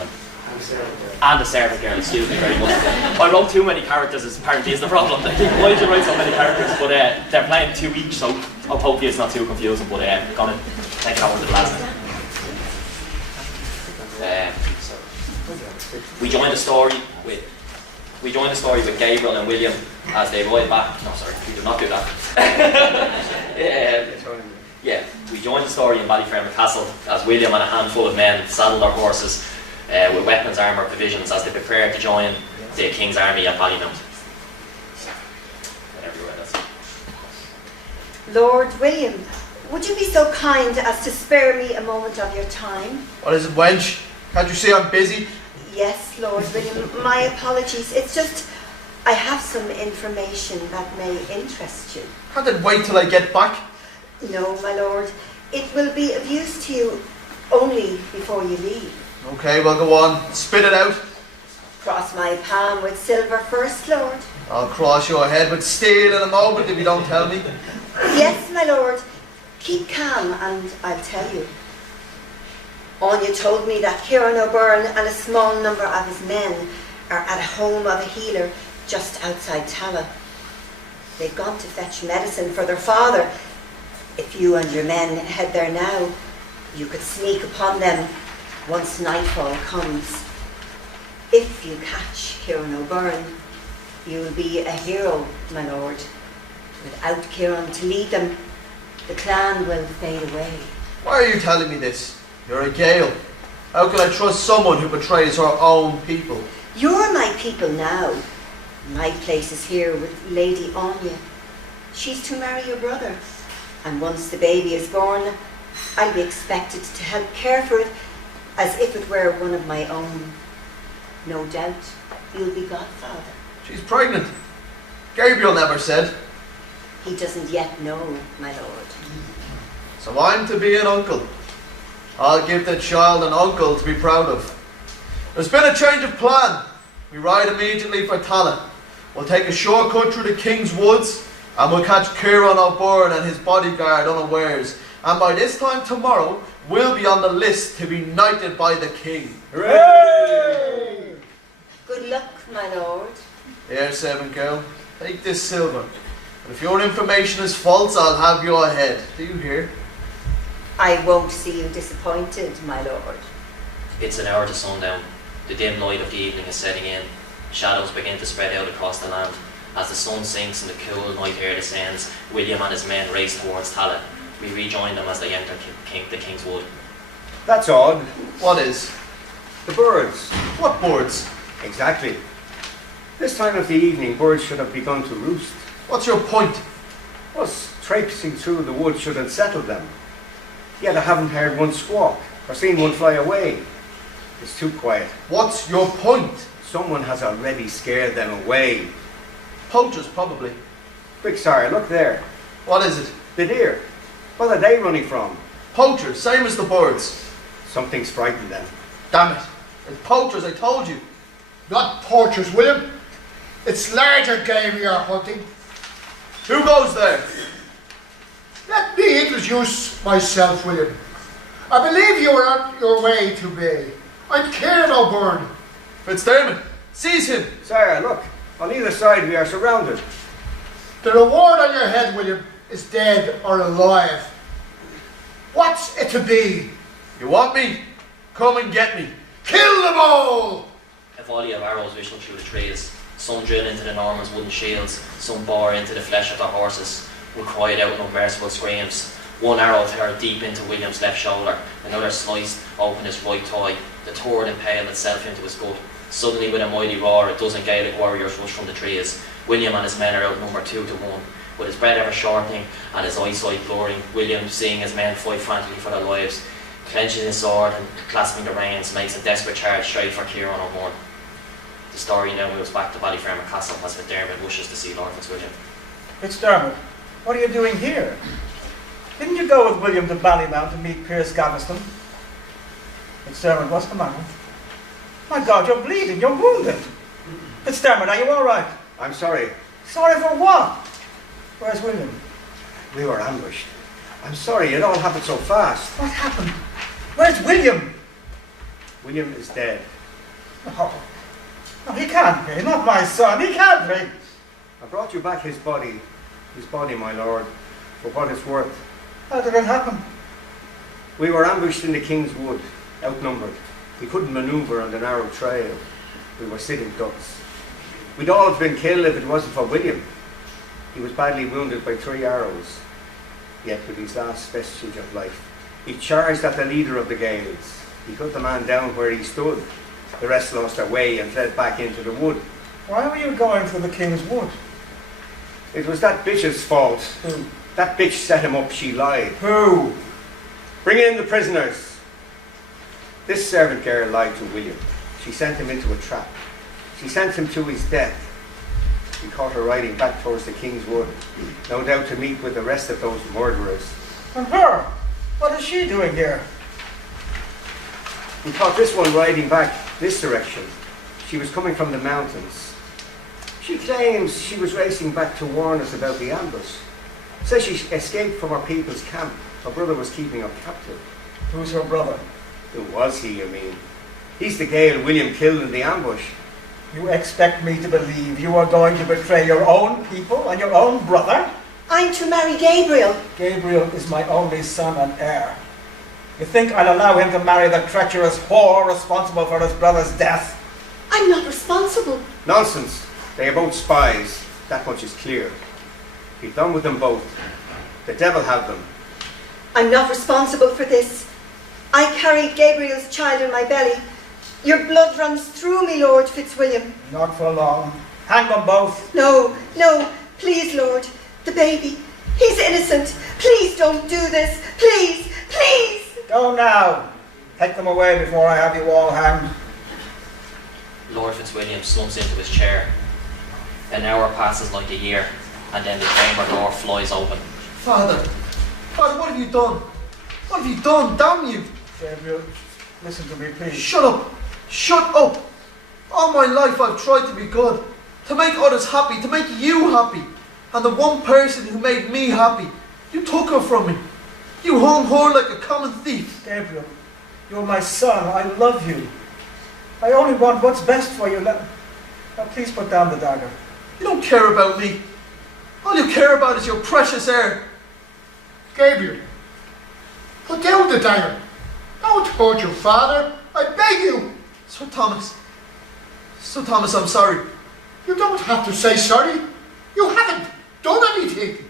And the servant girl, excuse me very much. I wrote too many characters, as apparently is the problem. I think, why did you write so many characters? But they're playing 2 each, so hopefully it's not too confusing, but I'm going to take it over to the last one. We joined the story with Gabriel and William as they ride back. No, sorry, we do not do that. We joined the story in Ballyfermot Castle as William and a handful of men saddled their horses with weapons, armour, provisions as they prepared to join the King's army at Ballymount. Lord William, would you be so kind as to spare me a moment of your time? What is it, wench? Can't you see I'm busy? Yes, Lord William, my apologies. It's just I have some information that may interest you. Can't it wait till I get back? No, my lord. It will be of use to you only before you leave. Okay, well go on. Spit it out. Cross my palm with silver first, Lord. I'll cross your head with steel in a moment if you don't tell me. Yes, my lord. Keep calm and I'll tell you. Anya told me that Kieran O'Byrne and a small number of his men are at a home of a healer just outside Tala. They've gone to fetch medicine for their father. If you and your men head there now, you could sneak upon them once nightfall comes. If you catch Kieran O'Byrne, you'll be a hero, my lord. Without Kieran to lead them, the clan will fade away. Why are you telling me this? You're a Gael. How can I trust someone who betrays her own people? You're my people now. My place is here with Lady Anya. She's to marry your brother. And once the baby is born, I'll be expected to help care for it as if it were one of my own. No doubt you'll be godfather. She's pregnant. Gabriel never said. He doesn't yet know, my lord. So I'm to be an uncle. I'll give the child an uncle to be proud of. There's been a change of plan. We ride immediately for Tala. We'll take a shortcut through the King's Woods, and we'll catch Kieran O'Byrne and his bodyguard unawares. And by this time tomorrow, we'll be on the list to be knighted by the King. Hooray! Good luck, my lord. Here, servant girl, take this silver. And if your information is false, I'll have your head. Do you hear? I won't see you disappointed, my lord. It's an hour to sundown. The dim light of the evening is setting in. Shadows begin to spread out across the land. As the sun sinks and the cool night air descends, William and his men race towards Tallaght. We rejoin them as they enter the King's Wood. That's odd. What is? The birds. What birds? Exactly. This time of the evening, birds should have begun to roost. What's your point? Us traipsing through the wood should have settled them. Yet I haven't heard one squawk or seen one fly away. It's too quiet. What's your point? Someone has already scared them away. Poachers, probably. Quick, sire, look there. What is it? The deer. What are they running from? Poachers, same as the birds. Something's frightened them. Damn it. It's poachers, I told you. Not poachers, William. It's larger game you're hunting. Who goes there? Let me introduce myself, William. I believe you are on your way to Bay. I'm Kieran O'Byrne. Fitzdermott, seize him. Sire, look. On either side we are surrounded. The reward on your head, William, is dead or alive. What's it to be? You want me? Come and get me. Kill them all! A volley of arrows whistled through the trees. Some drilled into the Normans' wooden shields, some bore into the flesh of their horses. One cried out in unmerciful screams. One arrow tore deep into William's left shoulder, another sliced open his right thigh. The third impaled itself into his gut. Suddenly, with a mighty roar, a dozen Gaelic warriors rushed from the trees. William and his men are outnumbered 2 to 1. With his breath ever shortening and his eyesight blurring, William, seeing his men fight frantically for their lives, clenching his sword and clasping the reins, makes a desperate charge straight for Kieran O'Byrne. The story now moves back to Ballyfermot Castle as Fitzdermott wishes to see Lord Fitzwilliam. Fitzdermott, what are you doing here? Didn't you go with William to Ballymount to meet Pierce Gaveston? Fitzdermott, what's the matter? My God, you're bleeding, you're wounded. Fitzdermott, are you all right? I'm sorry. Sorry for what? Where's William? We were ambushed. I'm sorry, it all happened so fast. What happened? Where's William? William is dead. Oh, no, he can't be. Not my son. He can't be. I brought you back his body, my lord, for what it's worth. How did it happen? We were ambushed in the King's Wood, outnumbered. We couldn't manoeuvre on the narrow trail. We were sitting ducks. We'd all have been killed if it wasn't for William. He was badly wounded by 3 arrows. Yet with his last vestige of life, he charged at the leader of the Gaels. He cut the man down where he stood. The rest lost their way and fled back into the wood. Why were you going to the King's Wood? It was that bitch's fault. Who? That bitch set him up, she lied. Who? Bring in the prisoners. This servant girl lied to William. She sent him into a trap. She sent him to his death. We caught her riding back towards the King's Wood, no doubt to meet with the rest of those murderers. And her? What is she doing here? We caught this one riding back this direction. She was coming from the mountains. She claims she was racing back to warn us about the ambush. Says she escaped from our people's camp. Her brother was keeping her captive. Who's her brother? Who was he, you mean? He's the Gael William killed in the ambush. You expect me to believe you are going to betray your own people and your own brother? I'm to marry Gabriel. Gabriel is my only son and heir. You think I'll allow him to marry the treacherous whore responsible for his brother's death? I'm not responsible. Nonsense. They are both spies. That much is clear. We've done with them both. The devil have them. I'm not responsible for this. I carried Gabriel's child in my belly. Your blood runs through me, Lord Fitzwilliam. Not for long. Hang them both. No, no, please, Lord. The baby. He's innocent. Please don't do this. Please, please. Go now. Take them away before I have you all hanged. Lord Fitzwilliam slumps into his chair. An hour passes like a year, and then the chamber door flies open. Father, what have you done? What have you done? Damn you! Gabriel, listen to me, please. Shut up! Shut up! All my life I've tried to be good, to make others happy, to make you happy. And the one person who made me happy, you took her from me. You hung her like a common thief. Gabriel, you're my son. I love you. I only want what's best for you. Now, please put down the dagger. You don't care about me. All you care about is your precious heir. Gabriel, put down the dagger. Don't hurt your father. I beg you! Sir Thomas, I'm sorry. You don't have to say sorry. You haven't done anything.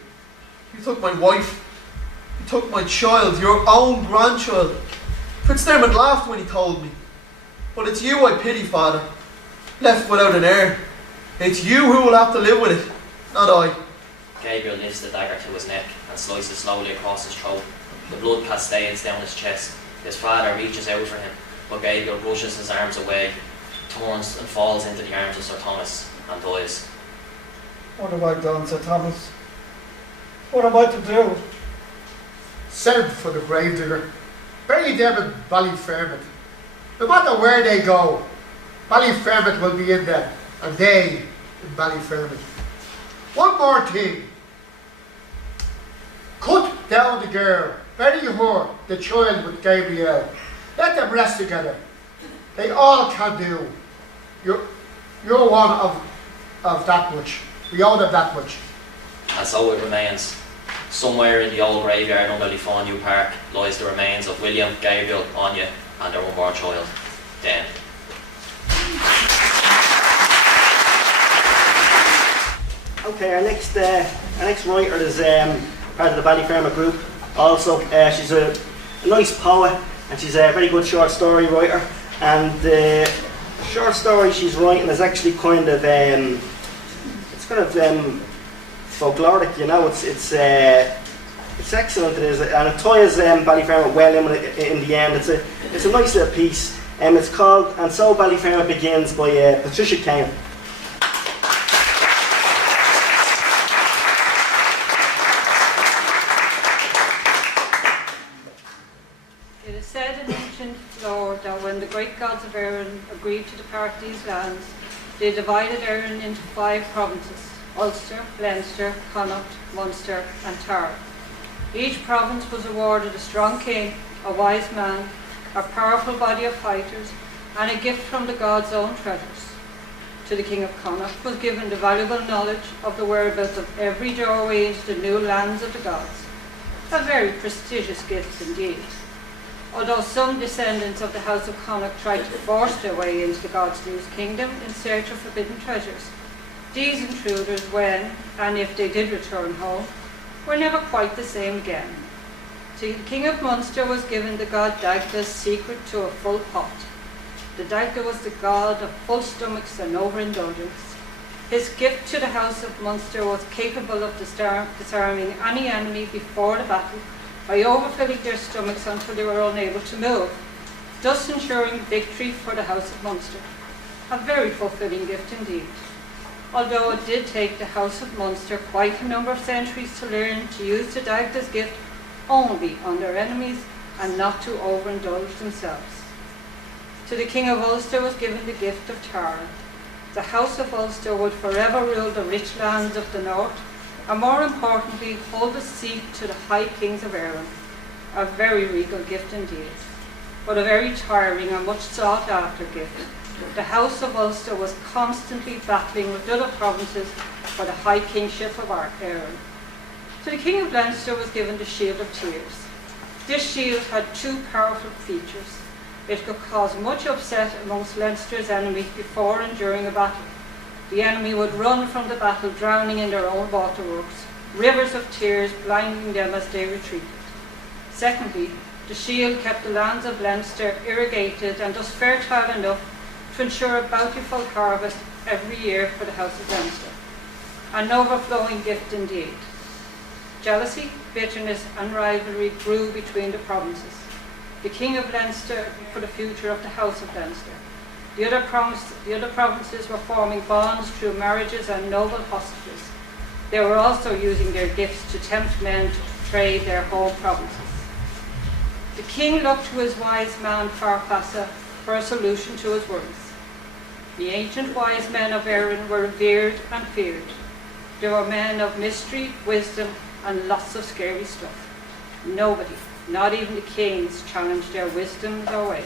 You took my wife. You took my child, your own grandchild. Fitzdermott laughed when he told me. But it's you I pity, Father. Left without an heir. It's you who will have to live with it, not I. Gabriel lifts the dagger to his neck and slices slowly across his throat. The blood cascades down his chest. His father reaches out for him, but Gabriel brushes his arms away, turns and falls into the arms of Sir Thomas and dies. What have I done, Sir Thomas? What am I to do? Send for the gravedigger. Bury them in Ballyfermot. No matter where they go, Ballyfermot will be in them, and they in Ballyfermot. One more thing. Cut down the girl. Bury her, the child, with Gabriel. Let them rest together. They all can do. You're one of that much. We owe them that much. And so it remains. Somewhere in the old graveyard under Ballyfermot Park lies the remains of William, Gabriel, Anya and their unborn child, Dan. Okay, our next writer is part of the Ballyfermot group. Also, she's a nice poet, and she's a very good short story writer. And the short story she's writing is actually kind of folkloric, you know. It's excellent. It is, and it ties Ballyfermot well in the end. It's a nice little piece. It's called "And So Ballyfermot Begins" by Patricia Kane. It is said in ancient lore that when the great gods of Erin agreed to depart these lands, they divided Erin into 5 provinces: Ulster, Leinster, Connaught, Munster and Tara. Each province was awarded a strong king, a wise man, a powerful body of fighters, and a gift from the gods' own treasures. To the king of Connaught was given the valuable knowledge of the whereabouts of every doorway into the new lands of the gods. A very prestigious gift indeed. Although some descendants of the House of Connaught tried to force their way into the gods' new kingdom in search of forbidden treasures, these intruders, when and if they did return home, were never quite the same again. To the king of Munster was given the god Dagda's secret to a full pot. The Dagda was the god of full stomachs and overindulgence. His gift to the House of Munster was capable of disarming any enemy before the battle by overfilling their stomachs until they were unable to move, thus ensuring victory for the House of Munster. A very fulfilling gift indeed. Although it did take the House of Munster quite a number of centuries to learn to use the Dagda's gift only on their enemies and not to overindulge themselves. To the King of Ulster was given the gift of Tara. The House of Ulster would forever rule the rich lands of the north, and more importantly, hold a seat to the High Kings of Erin. A very regal gift indeed, but a very tiring and much sought after gift. The House of Ulster was constantly battling with the other provinces for the High Kingship of Erin. To the King of Leinster was given the Shield of Tears. This shield had 2 powerful features. It could cause much upset amongst Leinster's enemies before and during a battle. The enemy would run from the battle drowning in their own waterworks, rivers of tears blinding them as they retreated. Secondly, the shield kept the lands of Leinster irrigated and thus fertile enough to ensure a bountiful harvest every year for the House of Leinster. An overflowing gift indeed. Jealousy, bitterness and rivalry grew between the provinces. The King of Leinster for the future of the House of Leinster. The other provinces were forming bonds through marriages and noble hostages. They were also using their gifts to tempt men to betray their home provinces. The king looked to his wise man Farfassa for a solution to his worries. The ancient wise men of Erin were revered and feared. They were men of mystery, wisdom, and lots of scary stuff. Nobody, not even the kings, challenged their wisdoms or ways.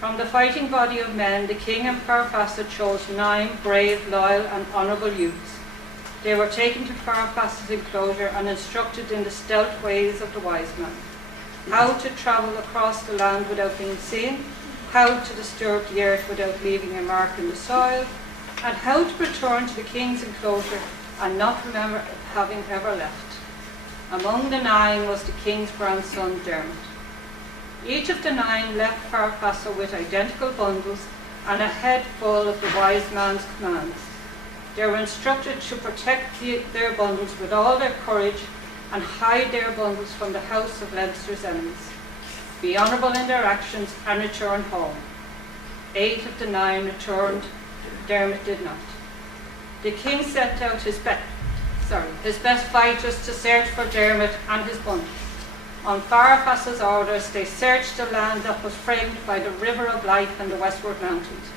From the fighting body of men, the king and Farfassa chose 9 brave, loyal, and honourable youths. They were taken to Farfassa's enclosure and instructed in the stealth ways of the wise man. how to travel across the land without being seen, how to disturb the earth without leaving a mark in the soil, and how to return to the king's enclosure and not remember having ever left. Among the 9 was the king's grandson Dermot. Each of the 9 left Farfassa with identical bundles and a head full of the wise man's commands. They were instructed to protect their bundles with all their courage and hide their bundles from the house of Leinster's enemies, be honourable in their actions and return home. 8 of the 9 returned, Dermot did not. The king sent out his best fighters to search for Dermot and his bundles. On Farfassa's orders, they searched the land that was framed by the River of Life and the Westward Mountains,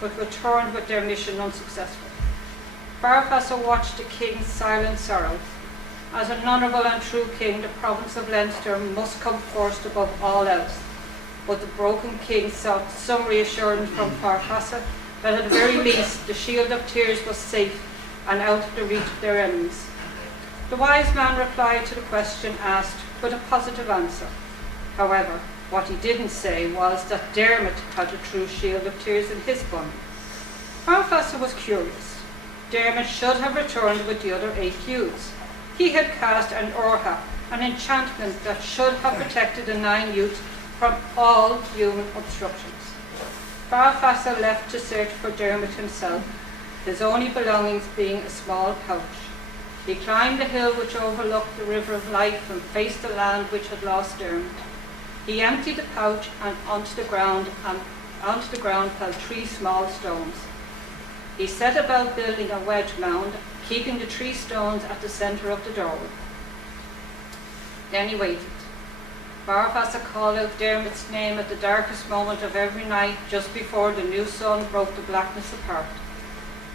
but returned with their mission unsuccessful. Farfassa watched the king's silent sorrow. As an honourable and true king, the province of Leinster must come first above all else. But the broken king sought some reassurance from Farfassa that at the very least the Shield of Tears was safe and out of the reach of their enemies. The wise man replied to the question asked with a positive answer. However, what he didn't say was that Dermot had a true Shield of Tears in his bundle. Farfassa was curious. Dermot should have returned with the other 8 youths. He had cast an orha, an enchantment that should have protected the 9 youths from all human obstructions. Farfassa left to search for Dermot himself, his only belongings being a small pouch. He climbed the hill which overlooked the River of Life and faced the land which had lost Dermot. He emptied the pouch and onto the ground fell 3 small stones. He set about building a wedge mound, keeping the 3 stones at the centre of the doorway. Then he waited. Farfassa called out Dermot's name at the darkest moment of every night, just before the new sun broke the blackness apart.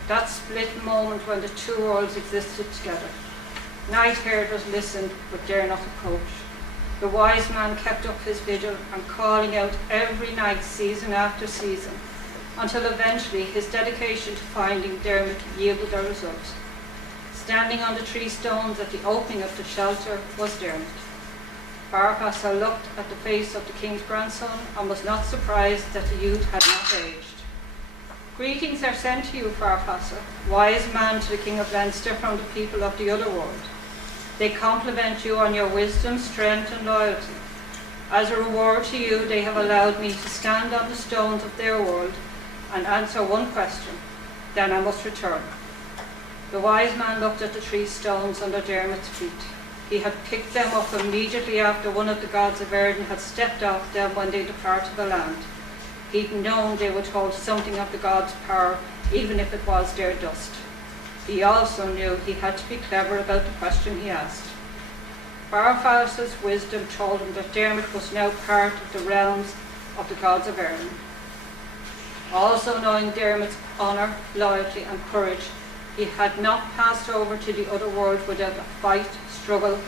That split moment when the 2 worlds existed together. Night herders listened but dare not approach. The wise man kept up his vigil and calling out every night, season after season, until eventually his dedication to finding Dermot yielded a result. Standing on the 3 stones at the opening of the shelter was Dermot. Farfassa looked at the face of the king's grandson and was not surprised that the youth had not aged. Greetings are sent to you, Farfassa, wise man to the King of Leinster from the people of the other world. They compliment you on your wisdom, strength and loyalty. As a reward to you, they have allowed me to stand on the stones of their world and answer one question. Then I must return. The wise man looked at the 3 stones under Dermot's feet. He had picked them up immediately after one of the gods of Erin had stepped off them when they departed the land. He'd known they would hold something of the gods' power, even if it was their dust. He also knew he had to be clever about the question he asked. Farfassa's wisdom told him that Dermot was now part of the realms of the gods of Erin. Also knowing Dermot's honour, loyalty and courage, he had not passed over to the other world without a fight, struggle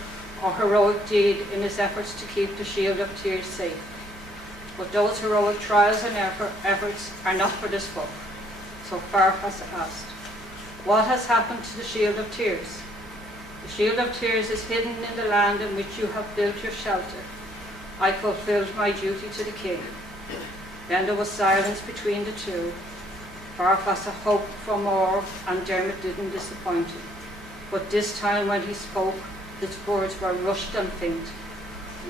or heroic deed in his efforts to keep the Shield of Tears safe. But those heroic trials and efforts are not for this book. So Farfassa asked, what has happened to the Shield of Tears? The Shield of Tears is hidden in the land in which you have built your shelter. I fulfilled my duty to the king. Then there was silence between the 2. Farfassa hoped for more, and Dermot didn't disappoint him. But this time when he spoke, his words were rushed and faint.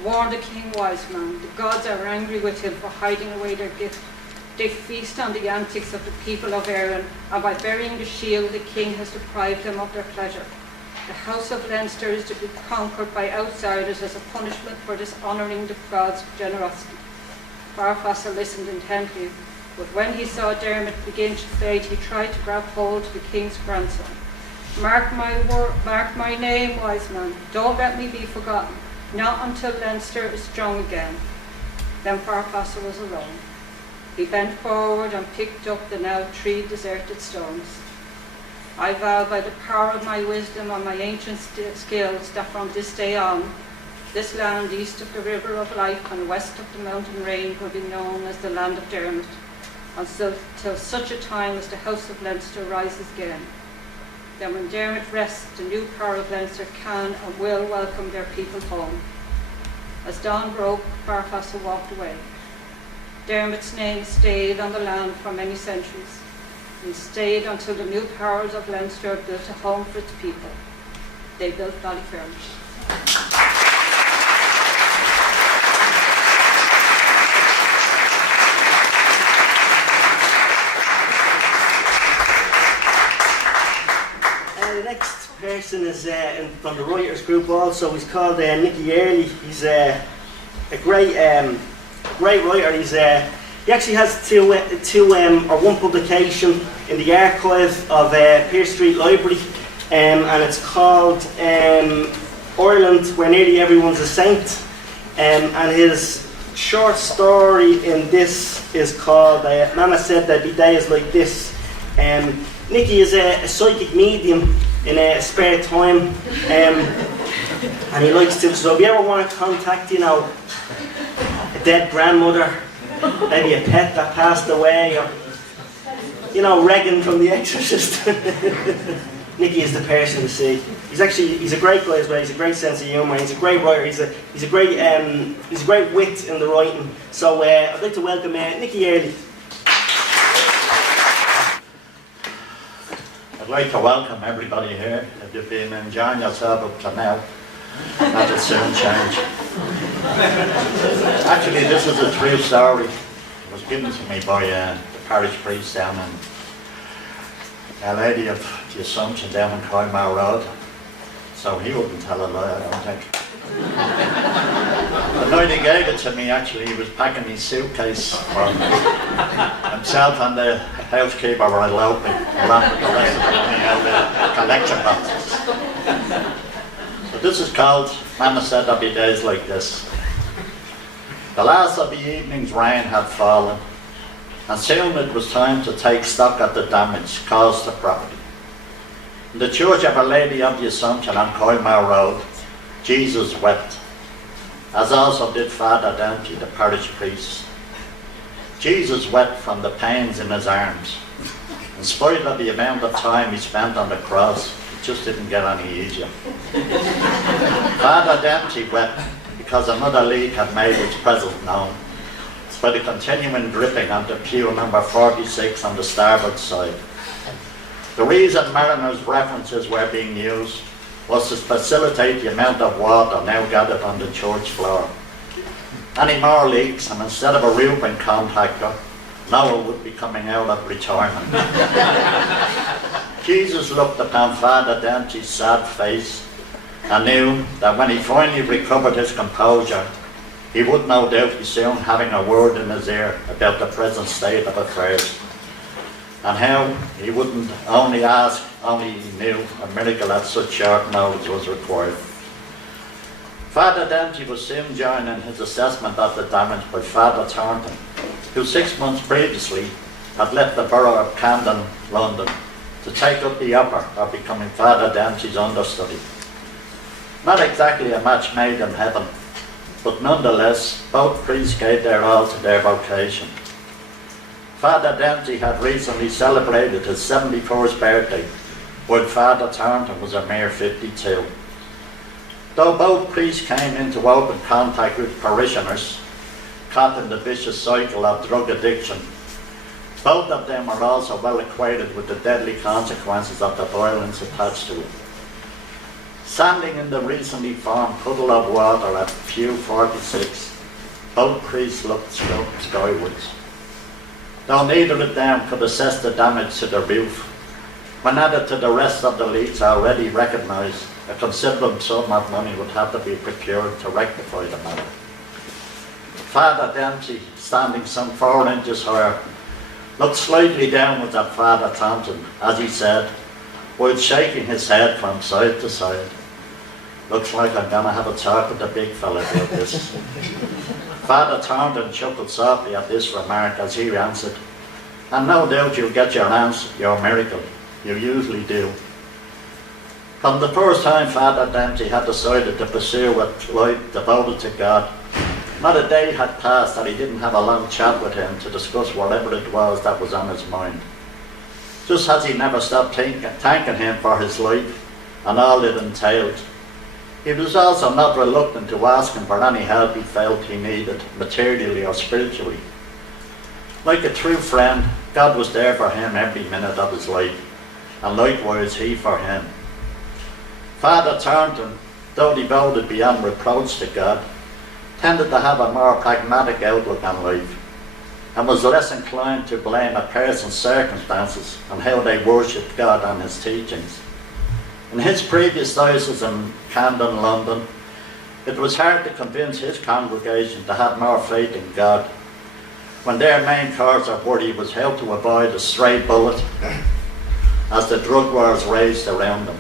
Warn the king, wise man. The gods are angry with him for hiding away their gift. They feast on the antics of the people of Erin, and by burying the shield, the king has deprived them of their pleasure. The house of Leinster is to be conquered by outsiders as a punishment for dishonouring the gods' generosity. Farfassa listened intently, but when he saw Dermot begin to fade, he tried to grab hold of the king's grandson. Mark my name, wise man. Don't let me be forgotten. Not until Leinster is strong again. Then Farfassa was alone. He bent forward and picked up the now 3 deserted stones. I vow by the power of my wisdom and my ancient skills that from this day on, this land east of the River of Life and west of the mountain range will be known as the land of Dermot, until such a time as the house of Leinster rises again. Then when Dermot rests, the new power of Leinster can and will welcome their people home. As dawn broke, Farfassa walked away. Dermot's name stayed on the land for many centuries, and stayed until the new powers of Leinster built a home for its people. They built Ballyfermot. The next person is from the writers group also. He's called Nicky Early. He's a great writer. He actually has two or one publication in the archive of Pearse Street Library, and it's called Ireland, Where Nearly Everyone's a Saint. And his short story in this is called Mama Said There'd Be Days Like This. Nicky is a psychic medium in spare time, and he likes to. So if you ever want to contact, a dead grandmother, maybe a pet that passed away, or Regan from The Exorcist, Nicky is the person to see. He's a great guy as well. He's a great sense of humour. He's a great writer. He's a great wit in the writing. So I'd like to welcome Nicky Early. I'd like to welcome everybody here. If you've been enjoying yourself up to now, that'll soon change. Actually, this is a true story. It was given to me by the parish priest down in Our Lady of the Assumption down in Coymore Road. So he wouldn't tell a lie, I don't think. The night he gave it to me, actually, he was packing his suitcase for himself and the housekeeper were allowed me, along with the rest of the money out of the collection boxes. So this is called Mama Said There'd Be Days Like This. The last of the evening's rain had fallen, and soon it was time to take stock of the damage caused to property. In the church of Our Lady of the Assumption on Coymore Road, Jesus wept, as also did Father Dempsey, the parish priest. Jesus wept from the pains in his arms. In spite of the amount of time he spent on the cross, it just didn't get any easier. Father Dempsey wept because another leak had made its presence known by the continuing dripping onto pew number 46 on the starboard side. The reason Mariner's references were being used was to facilitate the amount of water now gathered on the church floor. Any more leaks, and instead of a roofing contractor, Noah would be coming out of retirement. Jesus looked upon Father Dempsey's sad face and knew that when he finally recovered his composure, he would no doubt be soon having a word in his ear about the present state of affairs, and how he wouldn't only ask, only he knew a miracle at such short notice was required. Father Dempsey was soon joined in his assessment of the damage by Father Thornton, who 6 months previously had left the borough of Camden, London, to take up the offer of becoming Father Dempsey's understudy. Not exactly a match made in heaven, but nonetheless, both priests gave their all to their vocation. Father Dempsey had recently celebrated his 71st birthday, while Father Thornton was a mere 52. Though both priests came into open contact with parishioners caught in the vicious cycle of drug addiction, both of them are also well acquainted with the deadly consequences of the violence attached to it. Standing in the recently formed puddle of water at pew 46, both priests looked skywards. Though neither of them could assess the damage to the roof, when added to the rest of the leaks already recognised, a considerable sum of money would have to be procured to rectify the matter. Father Dempsey, standing some 4 inches higher, looked slightly downwards at Father Thompson as he said, while shaking his head from side to side, "Looks like I'm going to have a talk with the big fella about this." Father Thornton chuckled softly at this remark as he answered, "And no doubt you'll get your answer, your miracle. You usually do." From the first time Father Dempsey had decided to pursue a life devoted to God, not a day had passed that he didn't have a long chat with him to discuss whatever it was that was on his mind. Just as he never stopped thanking him for his life and all it entailed, He was also not reluctant to ask him for any help he felt he needed, materially or spiritually. Like a true friend, God was there for him every minute of his life, and likewise he for him. Father Thornton, though devoted beyond reproach to God, tended to have a more pragmatic outlook on life, and was less inclined to blame a person's circumstances and how they worshipped God and his teachings. In his previous diocese in Camden, London, it was hard to convince his congregation to have more faith in God, when their main cause of worry was how to avoid a stray bullet as the drug wars raged around them.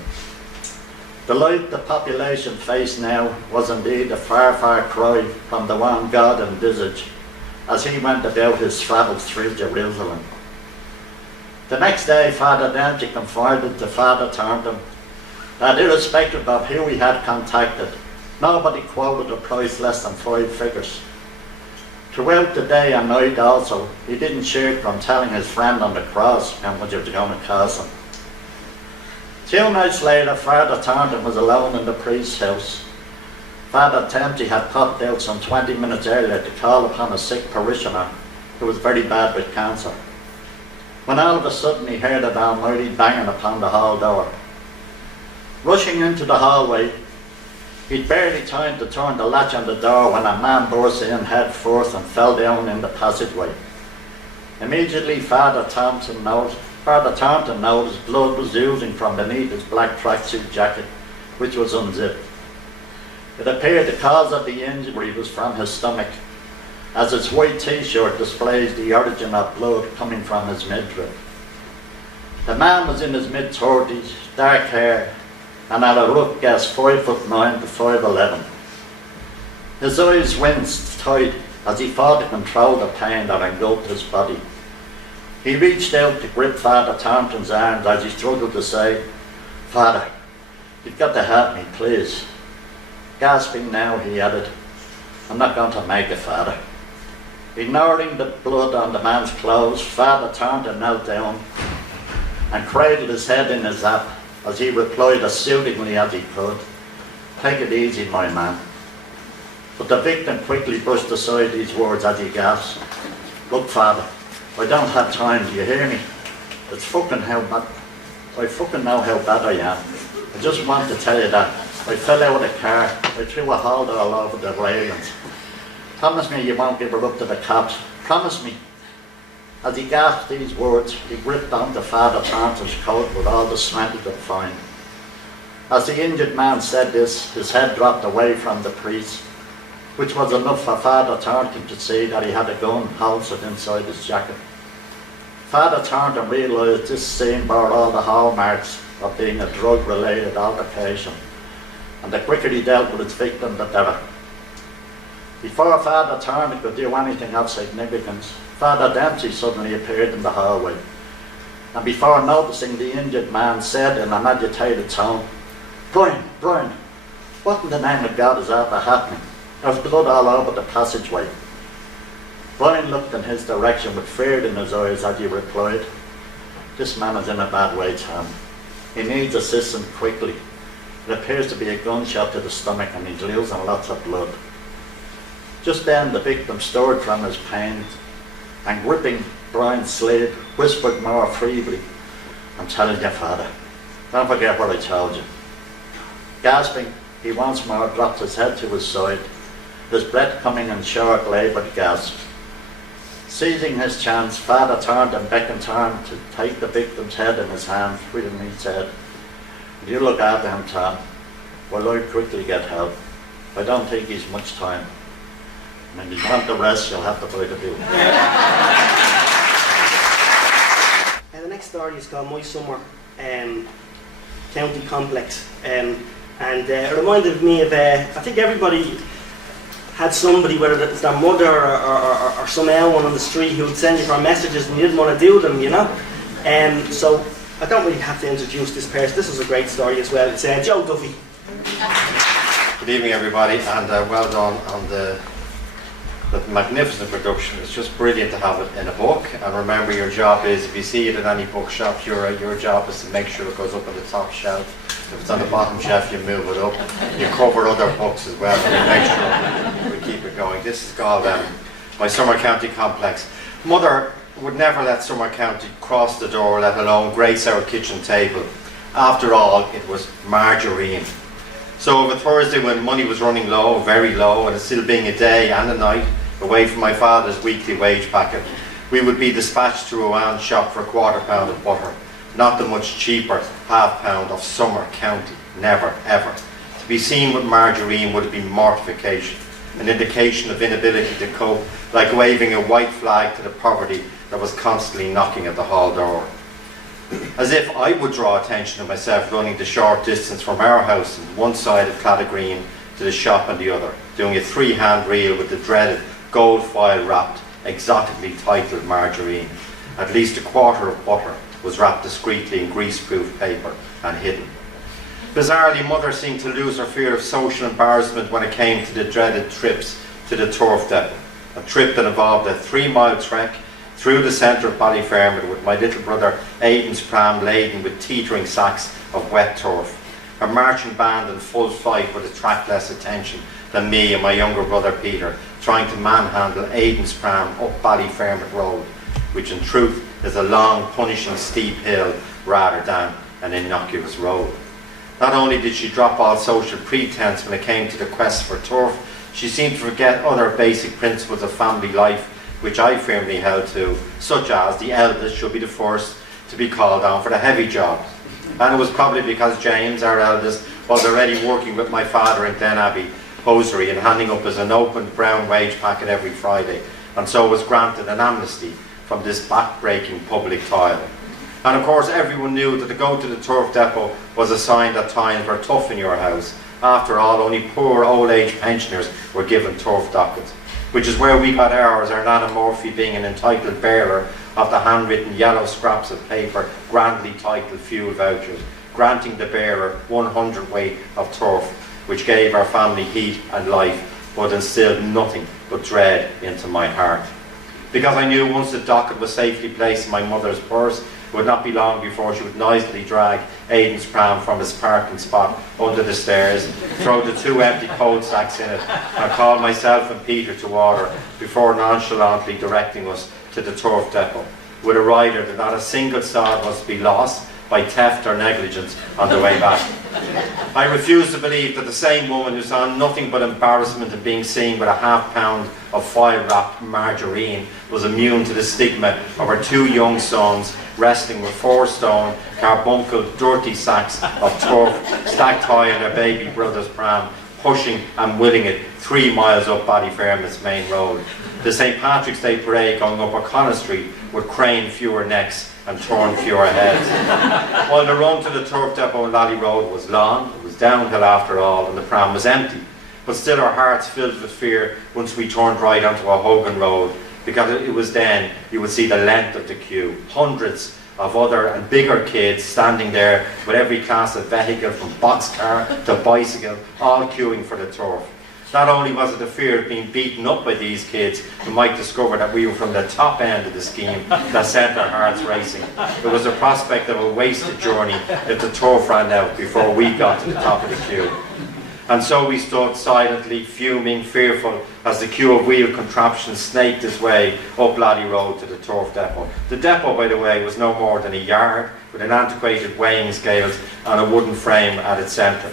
The life the population faced now was indeed a far, far cry from the one God envisaged as he went about his travels through Jerusalem. The next day, Father Dempsey confided to Father Thornton that irrespective of who he had contacted, nobody quoted a price less than 5 figures. Throughout the day and night also, he didn't shirk from telling his friend on the cross how much it was going to cost him. 2 nights later, Father Thornton was alone in the priest's house. Father Dempsey had popped out some 20 minutes earlier to call upon a sick parishioner who was very bad with cancer, when all of a sudden he heard an almighty banging upon the hall door. Rushing into the hallway, he'd barely time to turn the latch on the door when a man burst in head first and fell down in the passageway. Immediately, Father Thornton noticed blood was oozing from beneath his black tracksuit jacket, which was unzipped. It appeared the cause of the injury was from his stomach, as his white t-shirt displays the origin of blood coming from his midriff. The man was in his mid-30s, dark hair, and at a rough guess 5'9" to 5'11". His eyes winced tight as he fought to control the pain that engulfed his body. He reached out to grip Father Thornton's arms as he struggled to say, "Father, you've got to help me, please." Gasping now, he added, "I'm not going to make it, Father." Ignoring the blood on the man's clothes, Father Thornton knelt down and cradled his head in his lap as he replied as soothingly as he could, "Take it easy, my man." But the victim quickly brushed aside these words as he gasped, "Look, Father, I don't have time, do you hear me? It's fucking how bad, I fucking know how bad I am. I just want to tell you that I fell out of the car, I threw a hold all over the railings. Promise me you won't give her up to the cops, promise me." As he gasped these words, he gripped onto Father Thornton's coat with all the strength he could find. As the injured man said this, his head dropped away from the priest, which was enough for Father Thornton to see that he had a gun holstered inside his jacket. Father Thornton realised this scene bore all the hallmarks of being a drug-related altercation, and the quicker he dealt with its victim, the better. Before Father Thornton could do anything of significance, Father Dempsey suddenly appeared in the hallway, and before noticing the injured man, said in an agitated tone, Brian, what in the name of God is after happening? There's blood all over the passageway." Brian looked in his direction with fear in his eyes as he replied, "This man is in a bad way, Tom. He needs assistance quickly. It appears to be a gunshot to the stomach and he's losing lots of blood." Just then the victim stirred from his pain and, gripping Brian's sleeve, whispered more feebly, "I'm telling you, Father, don't forget what I told you." Gasping, he once more dropped his head to his side, his breath coming in short, laboured gasps. Seizing his chance, Father Thornton beckoned to him to take the victim's head in his hand, and he said, "You look after him, Tom, while I quickly get help. I don't think he's much time. And if you want the rest, you'll have to buy the bill." The next story is called My Summer County Complex, and it reminded me of, I think everybody had somebody, whether it's their mother or some one on the street, who would send you for messages and you didn't want to do them, you know. So I don't really have to introduce this person. This is a great story as well. It's Joe Duffy. Good evening, everybody, and well done on the magnificent production. It's just brilliant to have it in a book. And remember, your job is, if you see it in any bookshop, your job is to make sure it goes up on the top shelf. If it's on the bottom shelf, you move it up. You cover other books as well, and you make sure we keep it going. This is called my Summer County complex. Mother would never let Summer County cross the door, let alone grace our kitchen table. After all, it was margarine. So of a Thursday when money was running low, very low, and it still being a day and a night away from my father's weekly wage packet, we would be dispatched to a round shop for a £1/4 of butter. Not the much cheaper £1/2 of Summer County. Never, ever. To be seen with margarine would have been mortification, an indication of inability to cope, like waving a white flag to the poverty that was constantly knocking at the hall door. As if I would draw attention to myself running the short distance from our house on one side of Cladagreen to the shop on the other, doing a 3-hand reel with the dreaded gold foil wrapped, exotically titled margarine. At least a quarter of butter was wrapped discreetly in greaseproof paper and hidden. Bizarrely, Mother seemed to lose her fear of social embarrassment when it came to the dreaded trips to the turf depot, a trip that involved a 3-mile trek through the centre of Ballyfermot with my little brother Aidan's pram laden with teetering sacks of wet turf. A marching band in full flight would attract less attention than me and my younger brother Peter trying to manhandle Aidan's pram up Ballyfermot Road, which in truth is a long, punishing steep hill rather than an innocuous road. Not only did she drop all social pretense when it came to the quest for turf, she seemed to forget other basic principles of family life which I firmly held to, such as the eldest should be the first to be called on for the heavy jobs. And it was probably because James, our eldest, was already working with my father in Glen Abbey hosiery and handing up as an open brown wage packet every Friday, and so was granted an amnesty from this back-breaking public toil. And of course everyone knew that to go to the turf depot was a sign that times were tough in your house. After all, only poor old-age pensioners were given turf dockets, which is where we got ours, our Nana Murphy being an entitled bearer of the handwritten yellow scraps of paper grandly titled fuel vouchers, granting the bearer 100 weight of turf, which gave our family heat and life, but instilled nothing but dread into my heart. Because I knew once the docket was safely placed in my mother's purse, it would not be long before she would noisily drag Aidan's pram from its parking spot under the stairs, throw the 2 empty coal sacks in it, and call myself and Peter to order before nonchalantly directing us to the turf depot, with a rider that not a single sod was to be lost by theft or negligence on the way back. I refuse to believe that the same woman who saw nothing but embarrassment in being seen with a £1/2 of foil-wrapped margarine was immune to the stigma of her 2 young sons wrestling with 4-stone, carbuncled, dirty sacks of turf stacked high in their baby brother's pram, pushing and willing it 3 miles up Ballyfermot's main road. The St. Patrick's Day parade going up O'Connell Street would crane fewer necks and torn fewer heads. While the run to the turf depot on Lally Road was long, it was downhill after all, and the pram was empty. But still our hearts filled with fear once we turned right onto a Hogan Road, because it was then you would see the length of the queue. Hundreds of other and bigger kids standing there with every class of vehicle from boxcar to bicycle, all queuing for the turf. Not only was it the fear of being beaten up by these kids who might discover that we were from the top end of the scheme that sent our hearts racing. It was the prospect of a wasted journey if the turf ran out before we got to the top of the queue. And so we stood silently, fuming, fearful, as the queue of wheel contraptions snaked its way up Lally Road to the turf depot. The depot, by the way, was no more than a yard with an antiquated weighing scales and a wooden frame at its centre.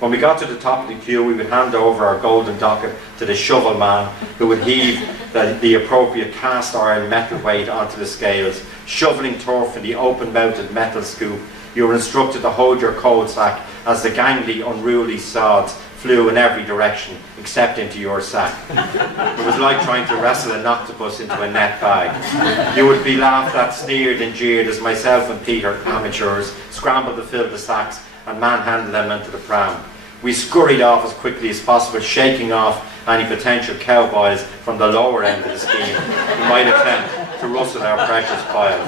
When we got to the top of the queue, we would hand over our golden docket to the shovel man, who would heave the appropriate cast iron metal weight onto the scales. Shoveling turf in the open-mouthed metal scoop, you were instructed to hold your coal sack as the gangly, unruly sods flew in every direction except into your sack. It was like trying to wrestle an octopus into a net bag. You would be laughed at, sneered and jeered as myself and Peter, amateurs, scrambled to fill the sacks and manhandle them into the pram. We scurried off as quickly as possible, shaking off any potential cowboys from the lower end of the scheme who might attempt to rustle our precious pile.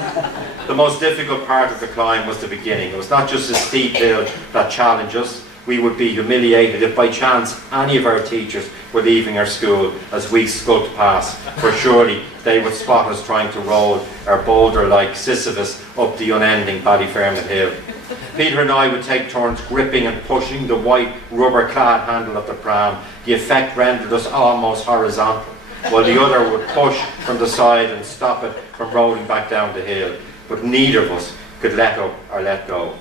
The most difficult part of the climb was the beginning. It was not just a steep hill that challenged us. We would be humiliated if by chance any of our teachers were leaving our school as we skulked past, for surely they would spot us trying to roll our boulder-like Sisyphus up the unending Ballyfermot hill. Peter and I would take turns gripping and pushing the white rubber-clad handle of the pram. The effect rendered us almost horizontal, while the other would push from the side and stop it from rolling back down the hill. But neither of us could let up or let go.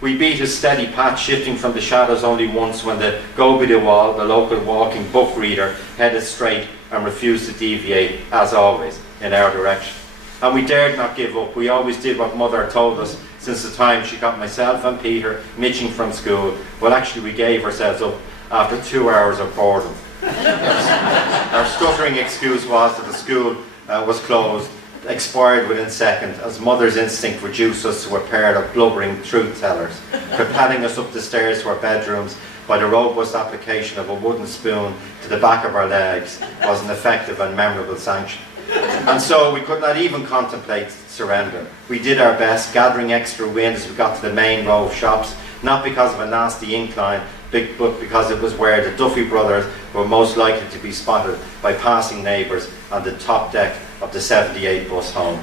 We beat a steady path, shifting from the shadows only once when the go-be-the-wall, the local walking book reader, headed straight and refused to deviate, as always, in our direction. And we dared not give up. We always did what Mother told us since the time she got myself and Peter mitching from school. Well, actually, we gave ourselves up after 2 hours of boredom. Our stuttering excuse was that the school was closed, expired within seconds, as Mother's instinct reduced us to a pair of blubbering truth-tellers, propelling us up the stairs to our bedrooms by the robust application of a wooden spoon to the back of our legs was an effective and memorable sanction. And so we could not even contemplate surrender. We did our best, gathering extra wind as we got to the main row of shops, not because of a nasty incline, but because it was where the Duffy brothers were most likely to be spotted by passing neighbours on the top deck of the 78 bus home.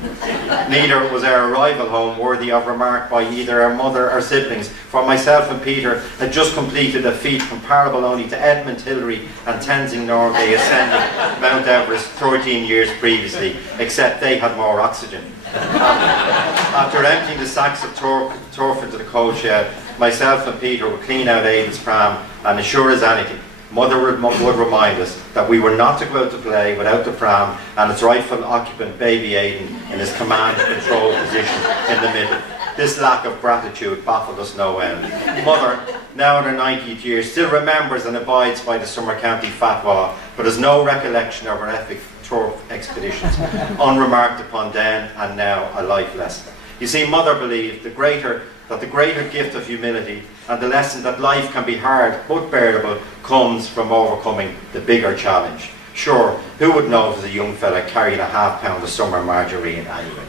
Neither was our arrival home worthy of remark by either our mother or siblings, for myself and Peter had just completed a feat comparable only to Edmund Hillary and Tenzing Norgay ascending Mount Everest 13 years previously, except they had more oxygen. After emptying the sacks of turf into the coal shed, myself and Peter would clean out Aidan's pram, and as sure as anything, Mother would remind us that we were not to go out to play without the pram and its rightful occupant, baby Aidan, in his command and control position in the middle. This lack of gratitude baffled us no end. Mother, now in her 90th year, still remembers and abides by the Summer County fatwa, but has no recollection of her epic turf expeditions, unremarked upon then and now a life lesson. You see, Mother believed that the greater gift of humility and the lesson that life can be hard but bearable comes from overcoming the bigger challenge. Sure, who would notice a young fella carrying a half-pound of summer margarine anyway?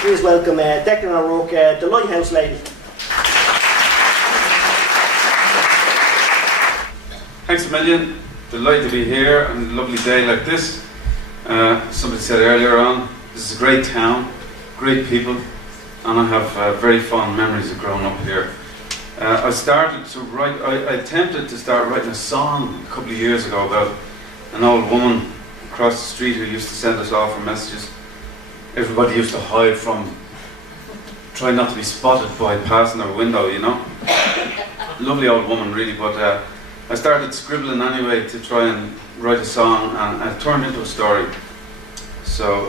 Please welcome Declan O'Rourke, the Lighthouse Lady. Thanks a million. Delighted to be here on a lovely day like this. Somebody said earlier on, this is a great town, great people, and I have very fond memories of growing up here. I attempted to start writing a song a couple of years ago about an old woman across the street who used to send us off her messages. Everybody used to hide from, try not to be spotted by passing her window, you know. Lovely old woman, really, but I started scribbling anyway to try and write a song, and it turned into a story. So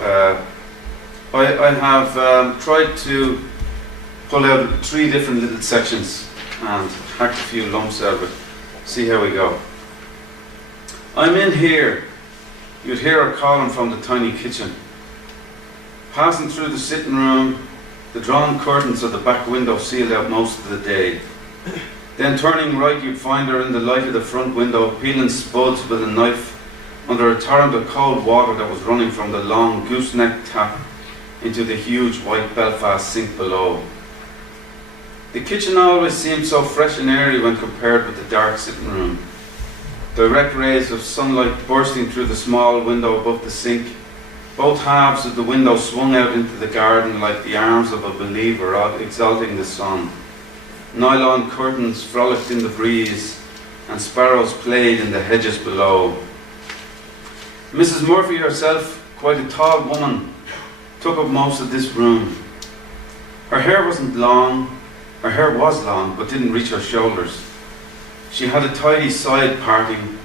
I have tried to pull out 3 different little sections and hack a few lumps out of it. See how we go. I'm in here. You'd hear her calling from the tiny kitchen. Passing through the sitting room, the drawn curtains of the back window sealed out most of the day. Then turning right, you'd find her in the light of the front window, peeling spuds with a knife under a torrent of cold water that was running from the long gooseneck tap into the huge white Belfast sink below. The kitchen always seemed so fresh and airy when compared with the dark sitting room. Direct rays of sunlight bursting through the small window above the sink. Both halves of the window swung out into the garden like the arms of a believer exalting the sun. Nylon curtains frolicked in the breeze, and sparrows played in the hedges below. Mrs. Murphy herself, quite a tall woman, took up most of this room. Her hair was long, but didn't reach her shoulders. She had a tidy side parting,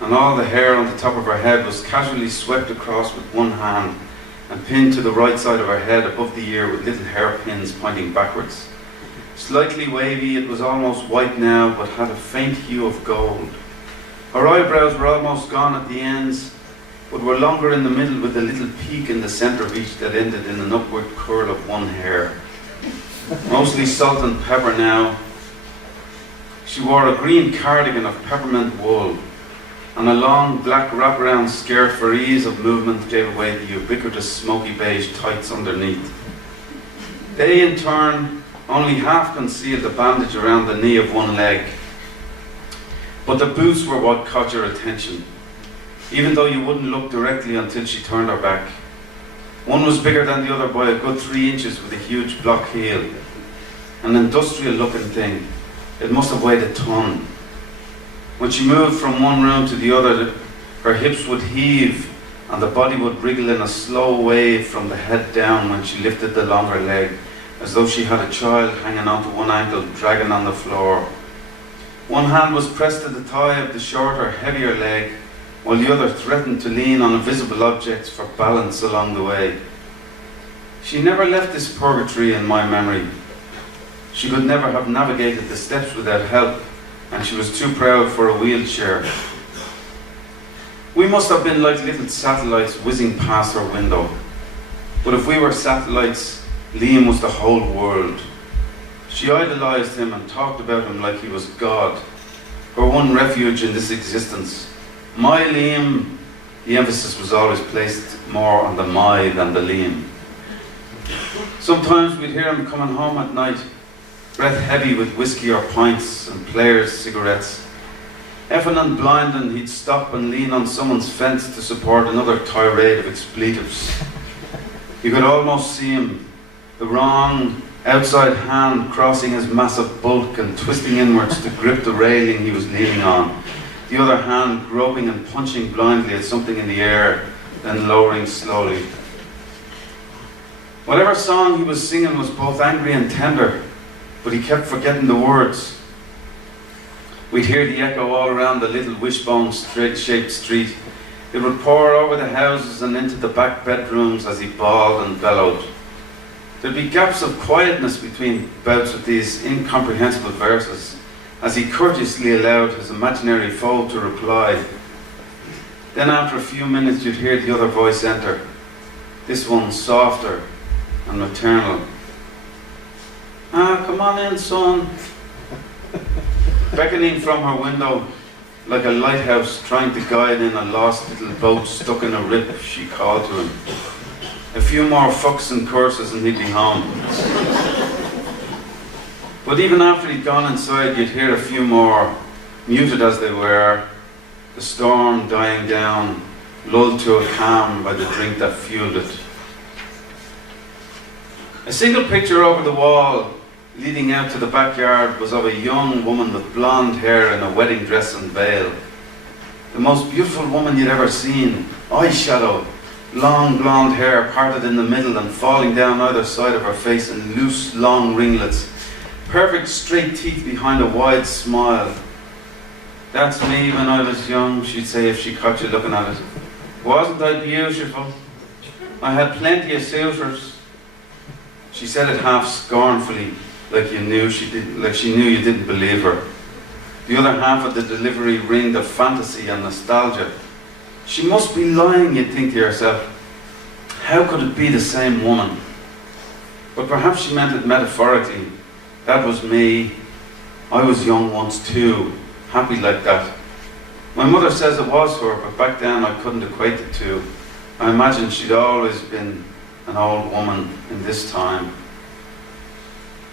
and all the hair on the top of her head was casually swept across with one hand and pinned to the right side of her head above the ear with little hairpins pointing backwards. Slightly wavy, it was almost white now, but had a faint hue of gold. Her eyebrows were almost gone at the ends, but were longer in the middle with a little peak in the centre of each that ended in an upward curl of one hair. Mostly salt and pepper now. She wore a green cardigan of peppermint wool, and a long black wraparound skirt for ease of movement gave away the ubiquitous smoky beige tights underneath. They, in turn, only half concealed the bandage around the knee of one leg. But the boots were what caught your attention, even though you wouldn't look directly until she turned her back. One was bigger than the other by a good 3 inches with a huge block heel. An industrial looking thing. It must have weighed a ton. When she moved from one room to the other, her hips would heave and the body would wriggle in a slow wave from the head down when she lifted the longer leg, as though she had a child hanging onto one ankle, dragging on the floor. One hand was pressed to the thigh of the shorter, heavier leg, while the other threatened to lean on invisible objects for balance along the way. She never left this purgatory in my memory. She could never have navigated the steps without help, and she was too proud for a wheelchair. We must have been like little satellites whizzing past her window. But if we were satellites, Liam was the whole world. She idolized him and talked about him like he was God, her one refuge in this existence. My Liam, the emphasis was always placed more on the my than the Liam. Sometimes we'd hear him coming home at night, breath heavy with whiskey or pints and players' cigarettes. Effing and blinding, he'd stop and lean on someone's fence to support another tirade of expletives. You could almost see him, the wrong outside hand crossing his massive bulk and twisting inwards to grip the railing he was leaning on, the other hand groping and punching blindly at something in the air, then lowering slowly. Whatever song he was singing was both angry and tender, but he kept forgetting the words. We'd hear the echo all around the little wishbone-shaped street. It would pour over the houses and into the back bedrooms as he bawled and bellowed. There'd be gaps of quietness between bouts of these incomprehensible verses, as he courteously allowed his imaginary foe to reply. Then after a few minutes you'd hear the other voice enter, this one softer and maternal. "Ah, come on in, son." Beckoning from her window, like a lighthouse trying to guide in a lost little boat stuck in a rip, she called to him. A few more fucks and curses and he'd be home. But even after he'd gone inside, you'd hear a few more, muted as they were, the storm dying down, lulled to a calm by the drink that fueled it. A single picture over the wall leading out to the backyard was of a young woman with blonde hair in a wedding dress and veil. The most beautiful woman you'd ever seen. Eyeshadow, long blonde hair parted in the middle and falling down either side of her face in loose, long ringlets. Perfect straight teeth behind a wide smile. "That's me when I was young," she'd say if she caught you looking at it. "Wasn't I beautiful? I had plenty of suitors." She said it half scornfully, like she knew you didn't believe her. The other half of the delivery ringed of fantasy and nostalgia. She must be lying, you'd think to yourself. How could it be the same woman? But perhaps she meant it metaphorically. That was me. I was young once too, happy like that. My mother says it was her, but back then I couldn't equate the two. I imagine she'd always been an old woman in this time.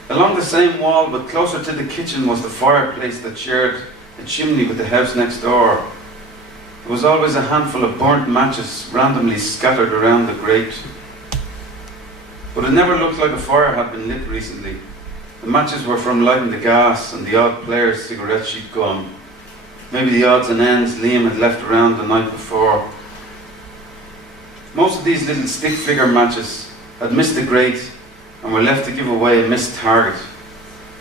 Along the same wall, but closer to the kitchen, was the fireplace that shared a chimney with the house next door. There was always a handful of burnt matches randomly scattered around the grate. But it never looked like a fire had been lit recently. The matches were from lighting the gas and the odd player's cigarette she'd gum. Maybe the odds and ends Liam had left around the night before. Most of these little stick figure matches had missed the grate and were left to give away a missed target.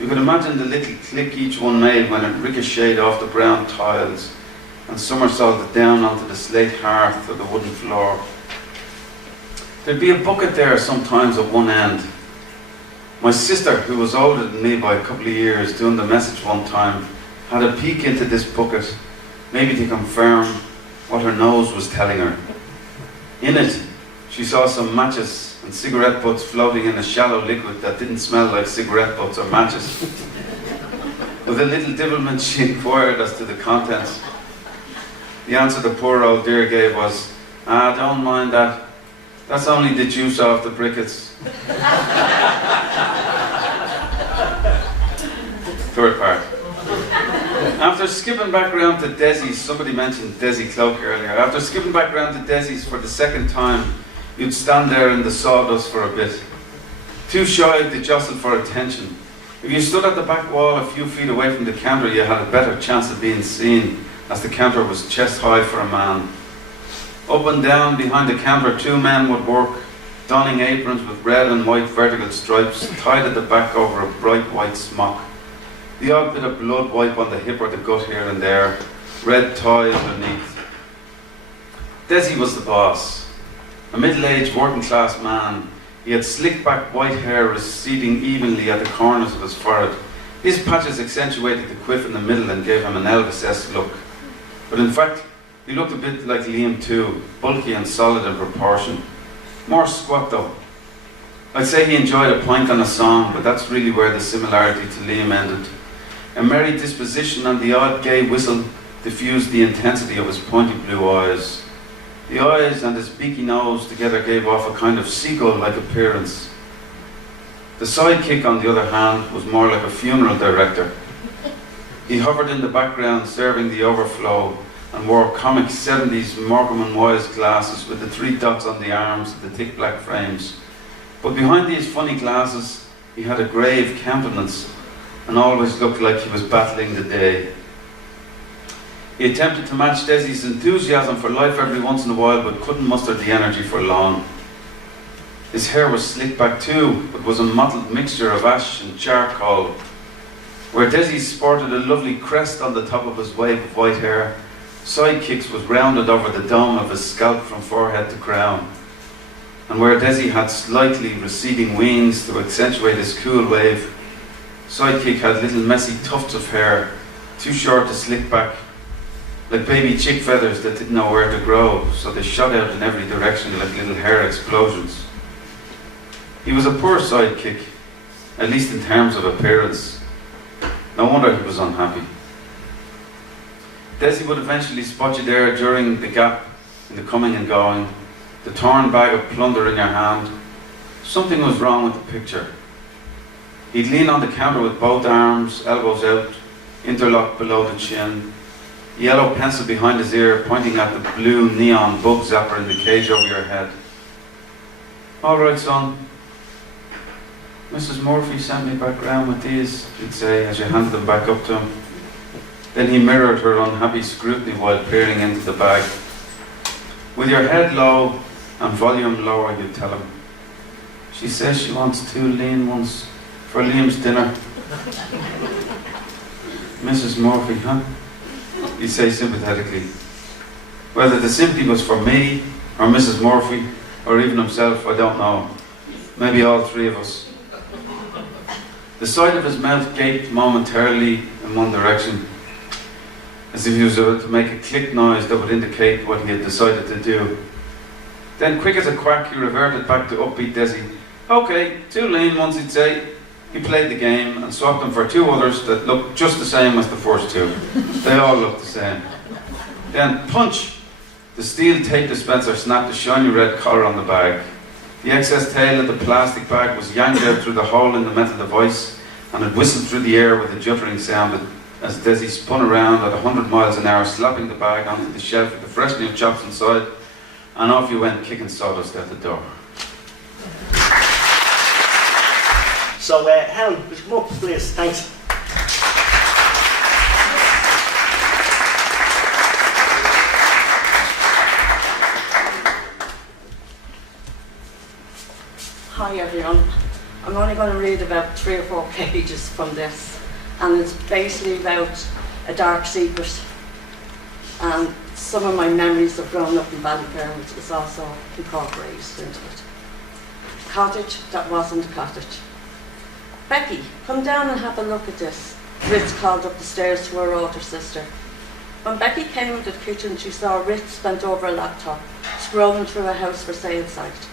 You could imagine the little click each one made when it ricocheted off the brown tiles and somersaulted down onto the slate hearth or the wooden floor. There'd be a bucket there sometimes at one end. My sister, who was older than me by a couple of years, doing the message one time, had a peek into this bucket, maybe to confirm what her nose was telling her. In it, she saw some matches and cigarette butts floating in a shallow liquid that didn't smell like cigarette butts or matches. With a little divilment, she inquired as to the contents. The answer the poor old dear gave was, "Ah, don't mind that. That's only the juice off the briquettes." Third part. After skipping back round to Desi's, somebody mentioned Desi Cloak earlier. After skipping back round to Desi's for the second time, you'd stand there in the sawdust for a bit, too shy to jostle for attention. If you stood at the back wall a few feet away from the counter, you had a better chance of being seen, as the counter was chest high for a man. Up and down behind the counter, 2 men would work, donning aprons with red and white vertical stripes tied at the back over a bright white smock. The odd bit of blood wipe on the hip or the gut here and there, red tie underneath. Desi was the boss, a middle-aged working-class man. He had slick back white hair receding evenly at the corners of his forehead. These patches accentuated the quiff in the middle and gave him an Elvis-esque look. But in fact, he looked a bit like Liam too, bulky and solid in proportion. More squat though. I'd say he enjoyed a pint and a song, but that's really where the similarity to Liam ended. A merry disposition and the odd gay whistle diffused the intensity of his pointy blue eyes. The eyes and his beaky nose together gave off a kind of seagull-like appearance. The sidekick, on the other hand, was more like a funeral director. He hovered in the background, serving the overflow, and wore comic 70s Morecambe and Wise glasses with the 3 dots on the arms of the thick black frames. But behind these funny glasses, he had a grave countenance and always looked like he was battling the day. He attempted to match Desi's enthusiasm for life every once in a while, but couldn't muster the energy for long. His hair was slicked back too, but was a mottled mixture of ash and charcoal. Where Desi sported a lovely crest on the top of his wave of white hair, Sidekicks was rounded over the dome of his scalp from forehead to crown. And where Desi had slightly receding wings to accentuate his cool wave, Sidekick had little messy tufts of hair, too short to slick back, like baby chick feathers that didn't know where to grow, so they shot out in every direction like little hair explosions. He was a poor sidekick, at least in terms of appearance. No wonder he was unhappy. Desi would eventually spot you there during the gap in the coming and going, the torn bag of plunder in your hand. Something was wrong with the picture. He'd lean on the counter with both arms, elbows out, interlocked below the chin, yellow pencil behind his ear pointing at the blue neon bug zapper in the cage over your head. "All right, son. Mrs. Murphy sent me back round with these," he'd say as you handed them back up to him. Then he mirrored her unhappy scrutiny while peering into the bag. With your head low and volume lower, you'd tell him, "She says she wants 2 lean ones for Liam's dinner." "Mrs. Murphy, huh?" he'd say sympathetically. Whether the sympathy was for me, or Mrs. Murphy, or even himself, I don't know. Maybe all 3 of us. The side of his mouth gaped momentarily in one direction, as if he was about to make a click noise that would indicate what he had decided to do. Then, quick as a quack, he reverted back to upbeat Desi. "Okay, 2 lean ones," he'd say. He played the game and swapped them for 2 others that looked just the same as the first 2. They all looked the same. Then, punch! The steel tape dispenser snapped a shiny red collar on the bag. The excess tail of the plastic bag was yanked out through the hole in the metal device, and it whistled through the air with a juttering sound as Desi spun around at 100 miles an hour, slapping the bag onto the shelf with the fresh new chops inside, and off you went kicking sawdust out the door. So, Helen, would you come up, please? Thanks. Hi everyone. I'm only going to read about 3 or 4 pages from this, and it's basically about a dark secret, and some of my memories of growing up in Ballyfermot is also incorporated into it. Cottage that wasn't a cottage. "Becky, come down and have a look at this," Ritz called up the stairs to her older sister. When Becky came into the kitchen, she saw Ritz bent over a laptop, scrolling through a house for sale site.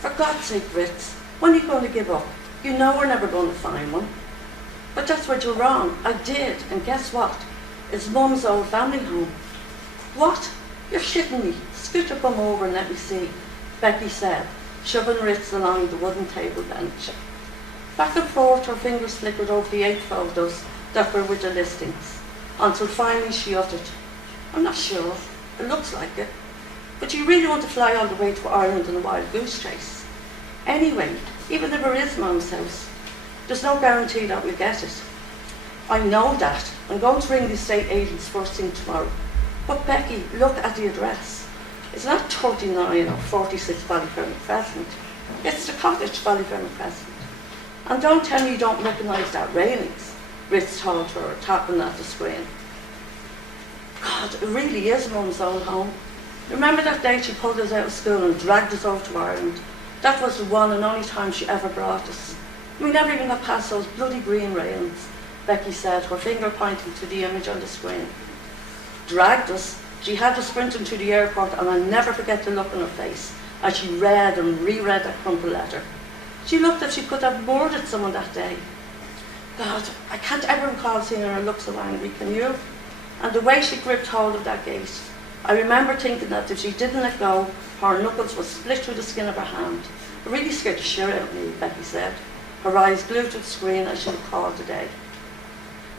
"For God's sake, Ritz, when are you going to give up? You know we're never going to find one." "But that's where you're wrong. I did, and guess what? It's Mum's old family home." "What? You're shitting me. Scoot your bum over and let me see," Becky said, shoving Ritz along the wooden table bench. Back and forth, her fingers flickered over the 8 photos that were with the listings, until finally she uttered, "I'm not sure. It looks like it." But do you really want to fly all the way to Ireland in a wild goose chase? Anyway, even if it is Mum's house, there's no guarantee that we'll get it. I know that. I'm going to ring the estate agents first thing tomorrow. But Becky, look at the address. It's not 39 or 46 Ballyfermot Crescent. It's the cottage Ballyfermot Crescent. And don't tell me you don't recognise that railings, Ritz told her, tapping at the screen. God, it really is Mum's own home. Remember that day she pulled us out of school and dragged us over to Ireland? That was the one and only time she ever brought us. We never even got past those bloody green railings, Becky said, her finger pointing to the image on the screen. Dragged us? She had us sprinting to the airport, and I'll never forget the look on her face as she read and reread that crumpled letter. She looked as if she could have murdered someone that day. God, I can't ever recall seeing her look so angry, can you? And the way she gripped hold of that gate. I remember thinking that if she didn't let go, her knuckles would split through the skin of her hand. It really scared the shit out of me, Becky said, her eyes glued to the screen as she recalled the day.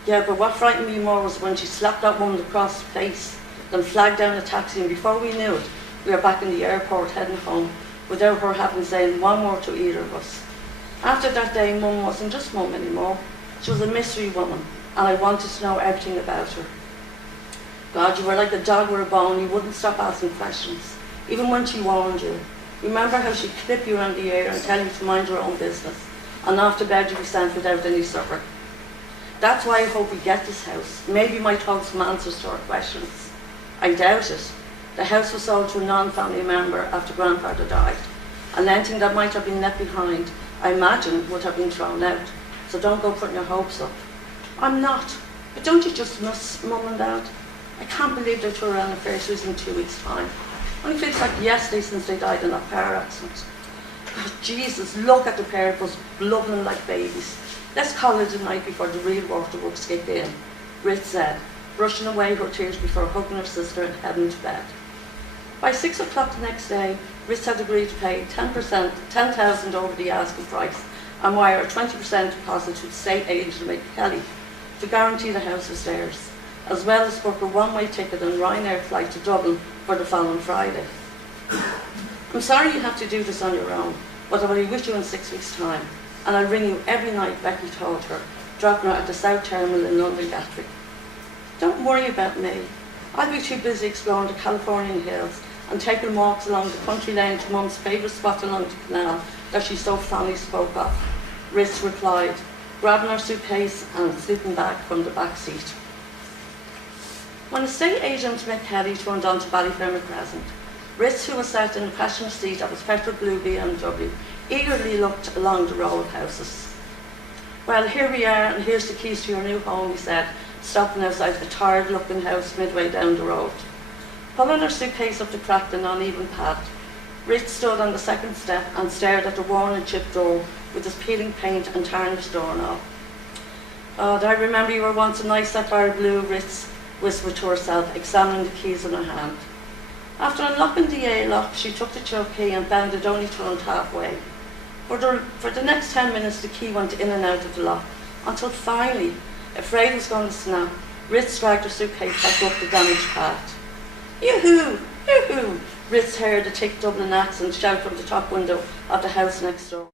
Yeah, but what frightened me more was when she slapped that woman across the face, then flagged down a taxi, and before we knew it, we were back in the airport heading home, without her having said one word to either of us. After that day, Mum wasn't just Mum anymore. She was a mystery woman, and I wanted to know everything about her. God, you were like a dog with a bone. You wouldn't stop asking questions, even when she warned you. Remember how she'd clip you around the ear and tell you to mind your own business, and after bed you'd be sent without any supper. That's why I hope we get this house. Maybe we might hold some answers to our questions. I doubt it. The house was sold to a non-family member after Grandfather died, and anything that might have been left behind, I imagine, would have been thrown out. So don't go putting your hopes up. I'm not. But don't you just miss Mum and Dad? I can't believe they're two anniversaries in 2 weeks' time. Only feels like yesterday since they died in that car accident. God, Jesus, look at the pair of us blubbering like babies. Let's call it a night before the real waterworks kick in, Rit said, brushing away her tears before hugging her sister and heading to bed. By 6 o'clock the next day, Rit had agreed to pay 10,000 over the asking price and wire a 20% deposit to the estate agent Mick Kelly to guarantee the house was theirs, as well as book a one-way ticket and Ryanair flight to Dublin for the following Friday. I'm sorry you have to do this on your own, but I'll be with you in 6 weeks' time, and I'll ring you every night, Becky told her, dropping her at the South Terminal in London Gatwick. Don't worry about me. I'll be too busy exploring the Californian hills and taking walks along the country lane to Mum's favourite spot along the canal that she so fondly spoke of, Ritz replied, grabbing her suitcase and slipping back from the back seat. When estate agent Mick Kelly turned on to Ballyfermot Crescent, Ritz, who was sat in a passenger seat of his petrol blue BMW, eagerly looked along the row of houses. Well, here we are, and here's the keys to your new home, he said, stopping outside a tired-looking house midway down the road. Pulling her suitcase up the cracked and uneven path, Ritz stood on the second step and stared at the worn and chipped door with its peeling paint and tarnished doorknob. Oh, I remember you were once a nice sapphire blue, Ritz whispered to herself, examining the keys in her hand. After unlocking the A-lock, she took the choke key and found it only turned halfway. For the next 10 minutes, the key went in and out of the lock, until finally, afraid it was going to snap, Ritz dragged her suitcase back up the damaged path. Yoo-hoo! Yoo-hoo! Ritz heard a thick Dublin accent shout from the top window of the house next door.